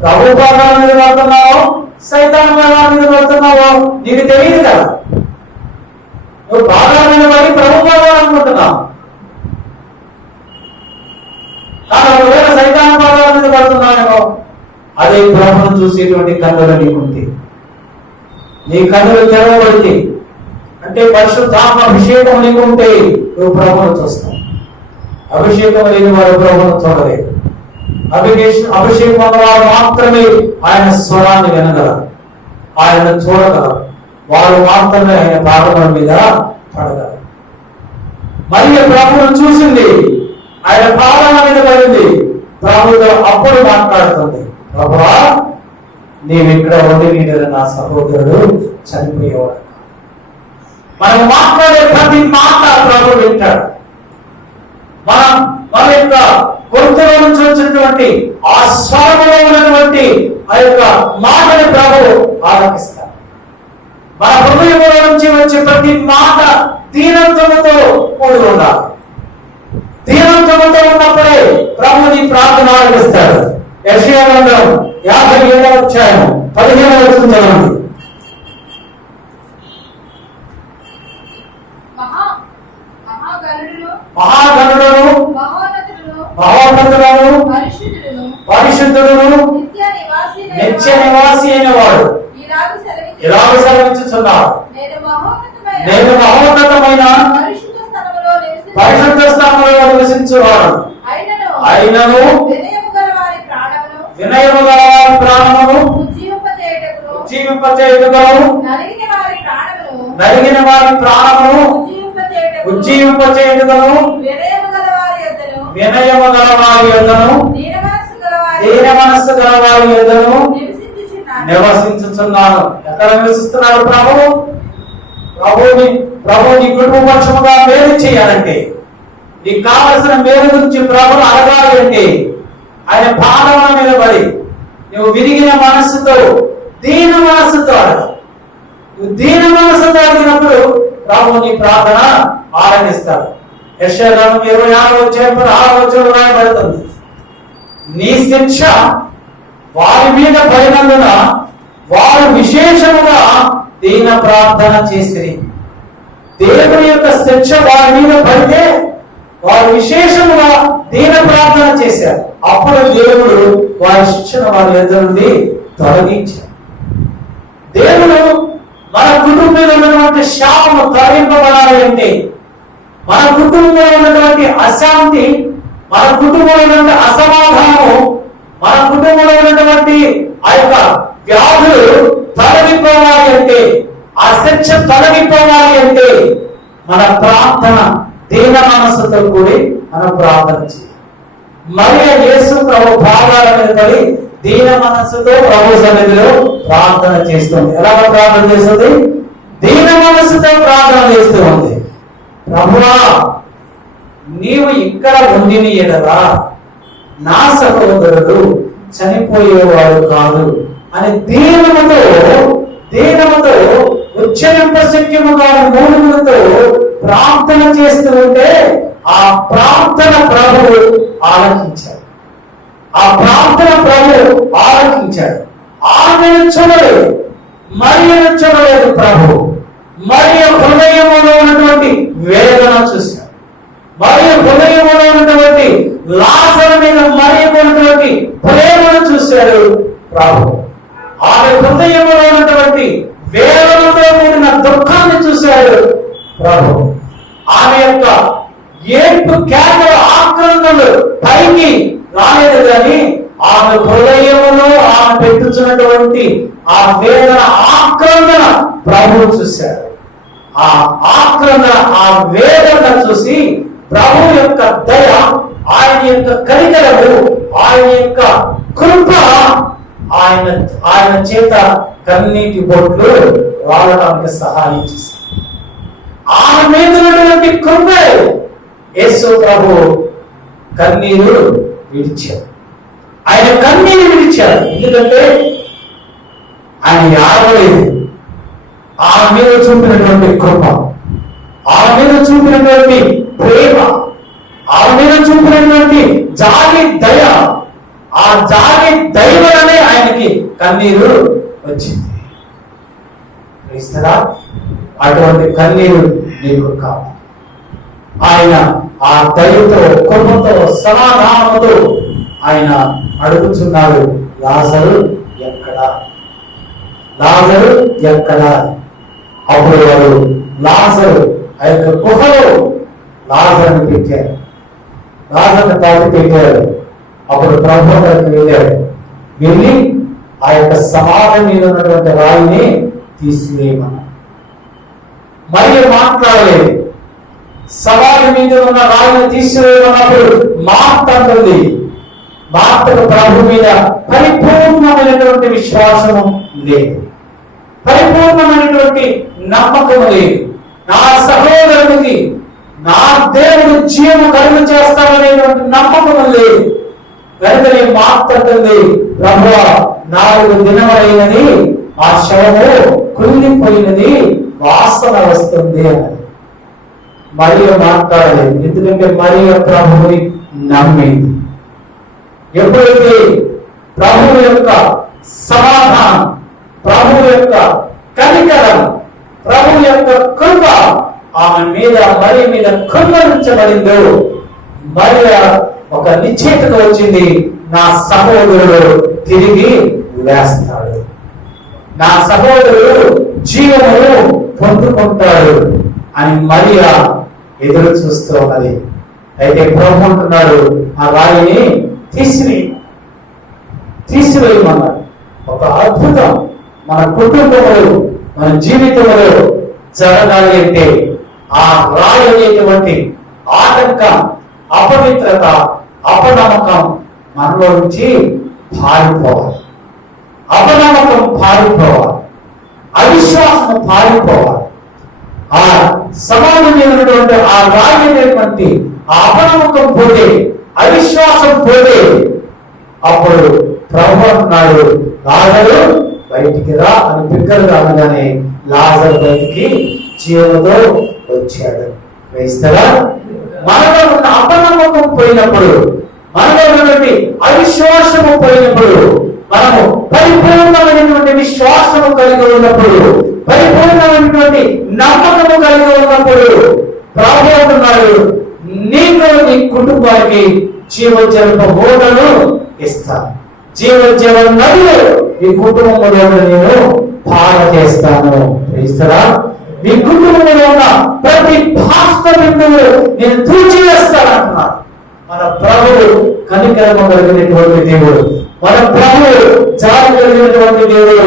ప్రభు పాదాల మీద పడుతున్నావు, సైతాన్ పాదాల మీద పడుతున్నావు, నీకు తెలియదు కదా. నువ్వు పాదాల మీద పడి ప్రభు పాదాలు అనుకుంటున్నావు, కానీ ఒకవేళ సైతాన్ పాదాల మీద పడుతున్నావేమో, అదే ప్రభువును చూసేటువంటి కన్నులు నీకుంది. నీ కన్నులు తెరవబడితే అంటే పరిశుద్ధాత్మ అభిషేకం నీకు ఉంటే నువ్వు ప్రభువును చూస్తావు. అభిషేకం లేని వారు ప్రభువును చూడలేదు. అభిషేకం వారు మాత్రమే ఆయన స్వరాన్ని వినగలరు, ఆయన చూడగలరు, వారు మాత్రమే ఆయన పాదముల మీద పడగలరు. మరియు ప్రభువును చూసింది, ఆయన పాదాల మీద పడింది, ప్రభువుతో అప్పుడు మాట్లాడుతుంది, ప్రభువా నేను ఇక్కడ ఉండి నీడని నా సహోదరుడు చనిపోయేవాడు. మనం మాట్లాడే ప్రతి మాట ప్రభు వింటాడు. మన యొక్క గొంతులో నుంచి వచ్చినటువంటి ఆ స్వరములో ఉన్నటువంటి ఆ యొక్క మాటని ప్రభు ఆలకిస్తాడు. మన హృదయంలో నుంచి వచ్చే ప్రతి మాట దీనత్వముతో కూడి ఉండాలి. దీనత్వముతో ఉన్నప్పుడే ప్రభు నీ ప్రార్థన ఆలకిస్తాడు. యెషయా గ్రంథం 57వ అధ్యాయం 15వ వచనం చదవండి. మహాగణులను మహోన్నతులను పరిశుద్ధులను నిత్య నివాసి అయిన వాడు ఇలాగ సెలవించుచున్నాడు, నేను మహోన్నతమైన పరిశుద్ధ స్థలములో నివసించువాడు, అయినను వినయము గల వారి ప్రాణమును ఉజ్జీవింపచేయుటకు నలిగిన వారి ప్రాణమును ఉజ్జీవింపచేయుటకు వినయము గల వారి యొద్దను దీన మనస్సు గల వారి యొద్దను నివసించుచున్నాను. ఎక్కడ నివసిస్తున్నాడు ప్రభు? ప్రభు నీ కుటుంబ పక్షముగా మేలు చేయాలంటే, నీకు కావలసిన మేలు గురించి ప్రభును అడగాలి అంటే ఆయన పాదముల మీద పడి నువ్వు విరిగిన మనస్సుతో దీన మనస్సుతో అడగాలి. నువ్వు దీన మనస్సుతో అడిగినప్పుడు ప్రభు నీ ప్రార్థన ఆలకిస్తాడు. యెషయా గ్రంథం 26వ అధ్యాయం రాయబడుతుంది, నీ శిక్ష వారి మీద పడినందున వారు విశేషముగా దీన ప్రార్థన చేసిరి. దేవుని యొక్క శిక్ష వారి మీద పడితే వారు విశేషముగా దీన ప్రార్థన చేశారు. అప్పుడు దేవుడు వారి శిక్షను వారి ఎదురు నుండి తొలగించారు. దేవుడు మన కుటుంబంలో ఉన్నటువంటి శాపము తొలగింపబడాలి అంటే, మన కుటుంబంలో ఉన్నటువంటి అశాంతి, మన కుటుంబంలో ఉన్నటువంటి అసమాధానము, మన కుటుంబంలో ఉన్నటువంటి ఆ యొక్క వ్యాధులు తొలగిపోవాలి అంటే, ఆ శిక్ష తొలగిపోవాలి అంటే మన ప్రార్థన దీన మనస్సుతో కూడి మనం ప్రార్థన చేయాలి. మరియు యేసు ప్రభు పాదాల మీద పడి దీన మనస్సుతో ప్రభు సన్నిధిలో ప్రార్థన చేస్తుంది. ఎలా ప్రార్థన చేస్తుంది? దీన మనస్సుతో ప్రార్థన చేస్తూ ఉంది. ప్రభువా నీవు ఇక్కడ ఉండిన ఎడలా నా సహోదరుడు చనిపోయేవాడు కాదు అని దీనముతో ఉచ్చరింప శక్యముగా మూలుగులతో ప్రార్థన చేస్తూ ఉంటే ఆ ప్రార్థన ప్రభువు ఆలకించాడు. ఆ ప్రార్థన ప్రభు ఆలకించాడు. ఆమెను చూడలేదు, మరియను చూడలేదు ప్రభు. మరియ హృదయములో ఉన్నటువంటి వేదన చూశాడు. మరియ హృదయములో ఉన్నటువంటి లాజరు మీద మరియకు ఉన్నటువంటి ప్రేమను చూశాడు ప్రభు. ఆమె హృదయములో ఉన్నటువంటి వేదనతో కూడిన దుఃఖాన్ని చూశాడు ప్రభు. ఆమె యొక్క ఏడ్పు కేకల ఆక్రందనలు పైకి రాలేదు కానీ ఆమె హృదయములో ఆమె పెట్టుచున్నటువంటి ఆ వేదన ఆక్రందన ప్రభువు చూశాడు. ఆ ఆక్రందన, ఆ వేదన చూసి ప్రభు యొక్క దయ, ఆయన యొక్క కనికరము, ఆయన యొక్క కృప ఆయన చేత కన్నీటి బొట్లు రావడానికి సహాయం చేశారు. ఆమె మీద ఉన్నటువంటి కృప యేసు ప్రభు కన్నీరు విడిచాడు. ఆయన కన్నీరు విడిచాడు. ఎందుకంటే ఆయన యాడలేదు. ఆమె మీద చూపినటువంటి కృప, ఆమె మీద చూపినటువంటి ప్రేమ, ఆమె మీద చూపినటువంటి జాలి దయ, ఆ జాలి దయ వలనే ఆయనకి కన్నీరు వచ్చింది. క్రైస్తరా, అటువంటి కన్నీరు నీకు కావాలి. ఆయన ఆ దయతో, కృపతో, సమాధానంతో ఆయన అడుగుతున్నాడు, లాజరు ఎక్కడా, లాజరు ఎక్కడా. అప్పుడు వారు లాజరు ఆ యొక్క గుహలో లాజరుని పెట్టారు, లాజరుని తాకి పెట్టారు. అప్పుడు ప్రభు అక్కడికి వెళ్ళాడు. వెళ్ళి ఆ యొక్క సమాధి మీద ఉన్నటువంటి రాయిని తీసివేయమన్నాడు. మరి మాట్లాడలేదు. సమాధి మీద ఉన్న రాయిని తీసివేయమన్నప్పుడు మార్త అంటుంది, మార్తకు ప్రభు మీద పరిపూర్ణమైనటువంటి విశ్వాసము లేదు, పరిపూర్ణమైనటువంటి నమ్మకం లేదు. నా సహోదరునికి నా దేవుడు జీవము కలుగు చేస్తాడనేటువంటి నమ్మకం లేదు. వెంటనే మాట్లాడుతుంది, ప్రభువా 4 దినములైనది, ఆ శవము కుళ్ళిపోయినది, వాసన వస్తుంది అన్నది. మరియ మాట్లాడలేదు. ఎందుకంటే మరియ ప్రభువుని నమ్మింది. ఎప్పుడైతే ప్రభువు యొక్క సమాధానం, ప్రభువు యొక్క కనికరం, ప్రభువు యొక్క కృప ఆమె మీద, మరి మీద కృపరించబడిందో, మరి ఒక నిశ్చయిత వచ్చింది, నా సహోదరుడు తిరిగి లేస్తాడు, నా సహోదరుడు జీవము పొందుకుంటాడు అని మరియా ఎదురు చూస్తూ ఉన్నది. అయితే ప్రభు అంటున్నాడు, ఆ రాయిని తీసివేయమన్నాడు. ఒక అద్భుతం మన కుటుంబంలో, మన జీవితంలో జరగాలి అంటే ఆ రాయి అనేటువంటి ఆటంకం, అపవిత్రత, అపనమ్మకం మనలో నుంచి పారిపోవాలి. అపనమ్మకం పారిపోవాలి, అవిశ్వాసం పారిపోవాలి. ఆ సమాజమైనటువంటి ఆ రాయి అనేటువంటి ఆ అపనమ్మకం పోతే, అవిశ్వాసం పోతే, అప్పుడు ప్రభు అంటున్నాడు, లాజరు బయటికి రా అని బిగ్గరగా అనగానే లాజరు బయటికి జీవముతో వచ్చాడు. క్రైస్తరా, మనలో ఉన్న అపనమ్మకం పోయినప్పుడు, మనలో ఉన్నటువంటి అవిశ్వాసము పోయినప్పుడు, మనము పరిపూర్ణమైనటువంటి విశ్వాసము కలిగి ఉన్నప్పుడు, పరిపూర్ణమైనటువంటి నమ్మకము కలిగి ఉన్నప్పుడు ప్రభు అంటున్నాడు, నీకు నీ కుటుంబానికి జీవజల బోధను ఇస్తాను, జీవజల నదులు ఈ కుటుంబంలో నేను పాల చేస్తాను. క్రైస్తరా, మీ కుటుంబంలో ఉన్న ప్రతి భాష బిందువు నేను తూచివేస్తానంటున్నాను. మన ప్రభువు కనికరమ కలిగినటువంటి దేవుడు, మన ప్రభువు జాలి కలిగినటువంటి దేవుడు,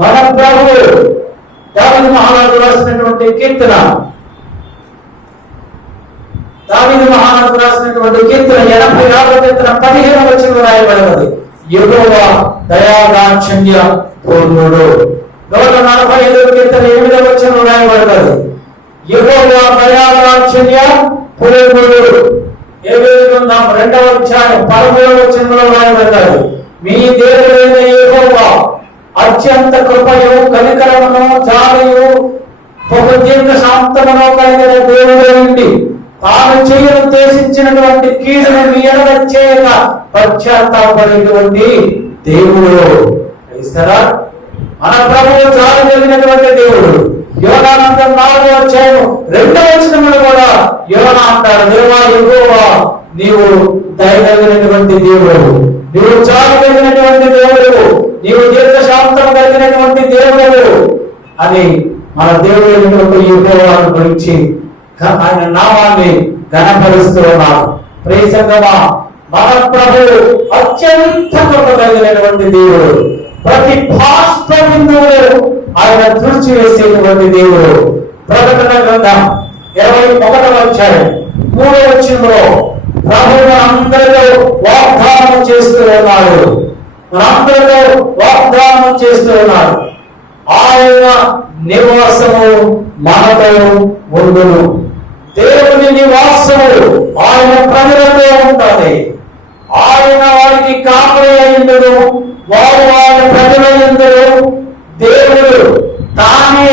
మన ప్రభువు దావీదు మహారాజు రాసినటువంటి కీర్తన, దావీదు మహారాజు రాసినటువంటి కీర్తన 86వ కీర్తన 15వ వచనంలో రాయబడినది, యెహోవా దయాదాక్షిణ్య పూర్ణుడు. 145వ కీర్తన 8వ వచనంలో రాయబడినది, యెహోవా దయాదాక్షిణ్య పూర్ణుడు. 2వ అధ్యాయం 13వ వచనంలో రాయబడినది, మీ దేవుడైన యెహోవా అత్యంత కృపయు కనికరమును జాలియు బహు దీర్ఘ శాంతమును కలిగిన దేవుడైంది, తాను చేయనుద్దేశించినటువంటి కీడును మీ ఎడల చేయక పశ్చాత్తాపడేటువంటి దేవుడు. క్రైస్తరా, మన ప్రభువు జాలి కలిగినటువంటి దేవుడు. యోనానందం 4వ అధ్యాయం 2వ వచనములో కూడా యోనా అంటారు, దేవా యెహోవా నీవు దయ కలిగినటువంటి దేవుడు, నీవు జాలి కలిగినటువంటి దేవుడు, నీవు దీర్ఘశాంతం కలిగినటువంటి దేవుడు అని మన దేవుడు యెహోవాను గురించి ఆయన నామాన్ని ఘనపరుస్తూ ఉన్నారు. ప్రియసంగమా, మన ప్రభువు అత్యంత కృప కలిగినటువంటి దేవుడు. ప్రతి బాష్ప బిందువులు ఆయన తుడిచివేసేటువంటి దేవుడు. ప్రకటన గ్రంథం 21వ అధ్యాయం 3వ వచనంలో ప్రభువు మనందరితో వాగ్దానం చేస్తూ ఉన్నాడు. మనందరితో వాగ్దానం చేస్తూ ఉన్నాడు. ఆయన నివాసము మనతో ఉండును. దేవుని నివాసము ఆయన ప్రజలతో ఉంటుంది. ఆయన వారికి కాపరి అయ్యుండును, వారు ఆయన ప్రజలయ్యుండును. దేవుడు తానే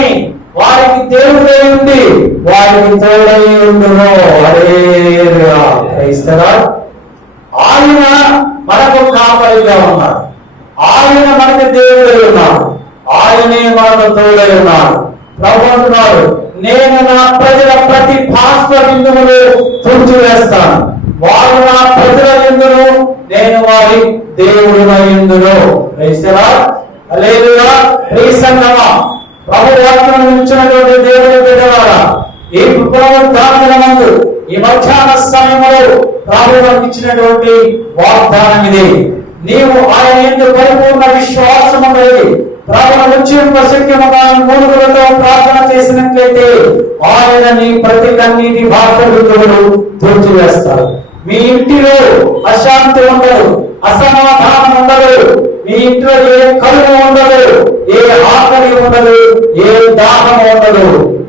వారికి దేవుడై ఉండి వారికి తోడై ఉండును. హల్లెలూయా. క్రైస్తరా, ఆయన మనకు కాపరిగా ఉన్నాడు. ఆయన మనకు దేవుడై ఉన్నాడు. ఆయనే మనకు తోడై ఉన్నాడు. ప్రభు అంటున్నాడు, నేను నా ప్రజల ప్రతి బాష్ప బిందువులు తుడిచివేస్తాను. వారు నా ప్రజల యందును, నేను వారి దేవుడినై యుందును. క్రైస్తరా, హల్లెలూయా. ప్రియ సంగమా, ప్రభు వాక్యం ఇచ్చినటువంటి దేవుని బిడ్డలారా, ఈ పునరుద్ధానమందు ఈ మధ్యాహ్న సమయంలో ప్రభు మనకి ఇచ్చినటువంటి వాగ్దానం ఇది. నీవు ఆయన యందు పరిపూర్ణ విశ్వాసము కలిగి ప్రార్థన ఉచ్చింప శక్యముగా మూలుగులతో ప్రార్థన చేసినట్లయితే ఆయన నీ ప్రతి కన్నీటి బాధలు తుడిచివేస్తారు. మీ ఇంటిలో అశాంతి ఉండదు, అసమాధానం ఉండదు. మీ ఇంట్లో ఏ కలుగు ఉండదు, ఏ ఆకలి ఉండదు, ఏ దాహం ఉండదు.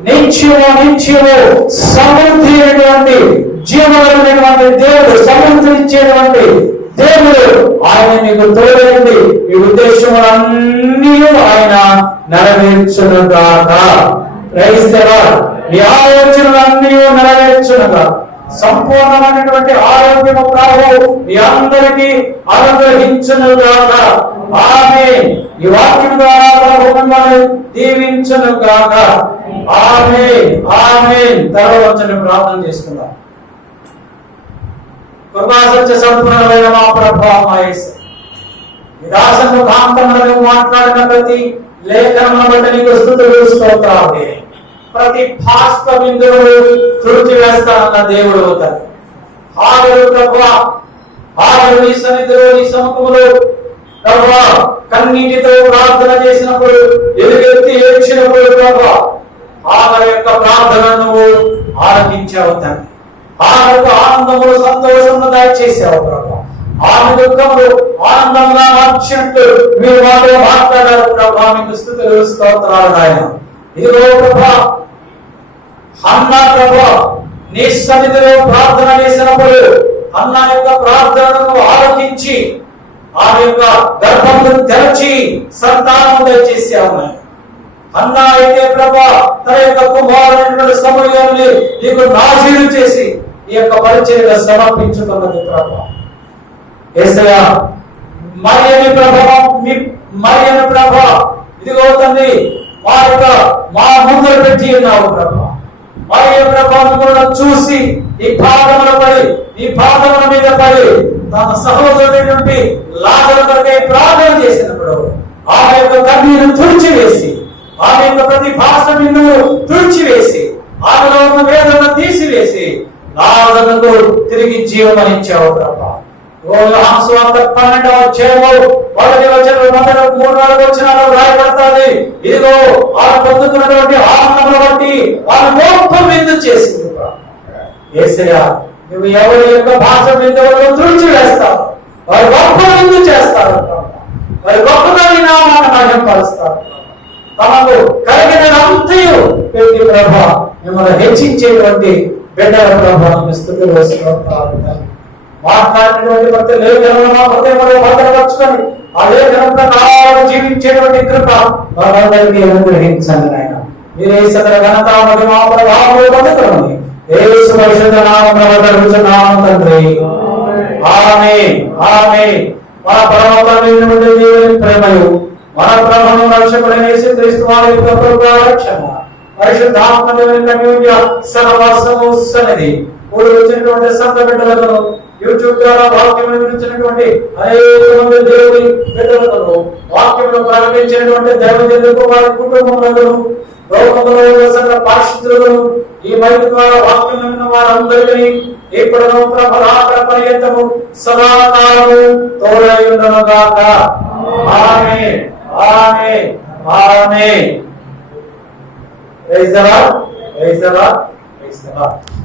నిత్యము సమృద్ధి అయినటువంటి జీవనమైనటువంటి దేవుడు, సమృద్ధి ఇచ్చేటువంటి దేవుడు ఆయన మీకు తోడండి. ఈ ఉద్దేశములన్నీ ఆయన నెరవేర్చునుగాక. క్రైస్తవా, మీ ఆలోచనలన్నీ నెరవేర్చునుగా. సంపూర్ణమైనటువంటి ఆరోగ్యము ప్రభు మీ అందరికీ అనుగ్రహించునుగాక. ఆమేన్. ఈ వాక్యం ద్వారా ప్రభు మిమ్మల్ని దీవించునుగాక. ఆమేన్, ఆమేన్. తర్వాత ప్రార్థన చేసుకుందాం. కృపా సత్య సంపూర్ణమైన మా ప్రభువా మా యేసు, ఈ దాసను కాంతములను మాట్లాడిన ప్రతి లేఖనమును బట్టి నీకు స్తుతులు స్తోత్రాలు. ప్రతి బాష్ప బిందువులు తుడిచివేస్తానన్న దేవుడు అవుతాడు. ఆగరు ప్రభువా, ఆగరు నీ సన్నిధిలో నీ సముఖములో ప్రభువా కన్నీటితో ప్రార్థన చేసినప్పుడు, ఎలుగెత్తి ఏడ్చినప్పుడు ప్రభువా ఆగరు యొక్క ప్రార్థనను నువ్వు ఆలకించావు తండ్రి. ఆమెకు ఆనందములు సంతోషమును దయచేసావు ప్రభా. ఆమె దుఃఖములు ఆనందంగా మార్చినట్టు మీరు మాతో మాట్లాడారు ప్రభా. మీకు స్తుతులు స్తోత్రాలు నాయన. ఇదిగో ప్రభా, హన్నా ప్రభా నీ సన్నిధిలో ప్రార్థన చేసినప్పుడు హన్నా యొక్క ప్రార్థనను ఆలకించి ఆమె యొక్క గర్భమును తెరచి సంతానము దయచేసావు నాయన. హన్నా అయితే ప్రభా తన యొక్క కుమారుడైనటువంటి సమూయేలుని నీకు నాజీరు చేసి ఈ యొక్క పరిచర్యగా సమర్పించుతున్నది ప్రభా. యేసయ్యా, మరియని ప్రభావం మరియని ప్రభా ఇదిగో తండ్రి మా ముందర పెట్టి ఉన్నావు ప్రభా. మరియ ప్రభావం కూడా చూసి ఈ పాదముల పడి ఈ పాదముల మీద పడి తన సహోదరుడైనటువంటి లాజరు కొరకై ప్రార్థన చేసినప్పుడు ఆమె యొక్క కన్నీరు తుడిచివేసి, ఆమె యొక్క ప్రతి బాష్ప బిందువు తుడిచివేసి, ఆమెలో ఉన్న వేదనను తీసివేసి లాజరుకు తిరిగి జీవమనిచ్చావు ప్రభా. 12వ అధ్యాయము 1వ వచనం 3-4 వచనాలు రాయబడతాది. ఇదిగో ఆమె పొందుతున్నటువంటి ఆనందమును బట్టి ఆమె గొప్ప విందు చేసింది. యేసయ్యా, నువ్వు ఎవరి యొక్క బాష్ప బిందువులను తుడిచివేస్తావు, వారు గొప్ప విందు చేస్తారు, వారి గొప్పగా నీ నామాన్ని మహిమపరుస్తారు. తమకు కలిగినంతయు పెట్టి ప్రభా మిమ్మల్ని హెచ్చించేటువంటి బిడ్డల ప్రభావం స్తుతులు స్తోత్రాలు. మాట్లాడినటువంటి ప్రతి లేఖనమును మా హృదయములో భద్రపరచుకొని ఆ లేఖనం ప్రకారం జీవించేటువంటి కృప వారందరికీ అనుగ్రహించండి నాయన. మీరే సకల ఘనత మహిమ ప్రభావములు పొందుకోండి. యేసు పరిశుద్ధ నామమున అడుగుచున్నాము తండ్రి. ఆమేన్. ఆమేన్. మన పరమ తండ్రి నుండి దేవుని ప్రేమయు మన ప్రభువును రక్షకుడైన యేసుక్రీస్తు వారి యొక్క కృప రక్షణ పరిశుద్ధాత్మ దేవుని కన్యూన్య సహవాసము సన్నిధి కూడి వచ్చినటువంటి సంత బిడ్డలను యూట్యూబ్ ద్వారా వాక్యం వినిపించినటువంటి అనేక మంది దేవుని బిడ్డలను వాక్యమును ప్రకటించినటువంటి దైవజనులకు వారి కుటుంబములను లోకములో ఉన్న పారిశుద్ధులను ఈ మైకు ద్వారా వాక్యం విన్న వారందరికీ ఇప్పుడును ప్రభు రాత్రి పర్యంతము సదాకాలము తోడై ఉండును గాక. Amen. Amen. Amen. Praise the Lord. Praise the Lord. Praise the lord.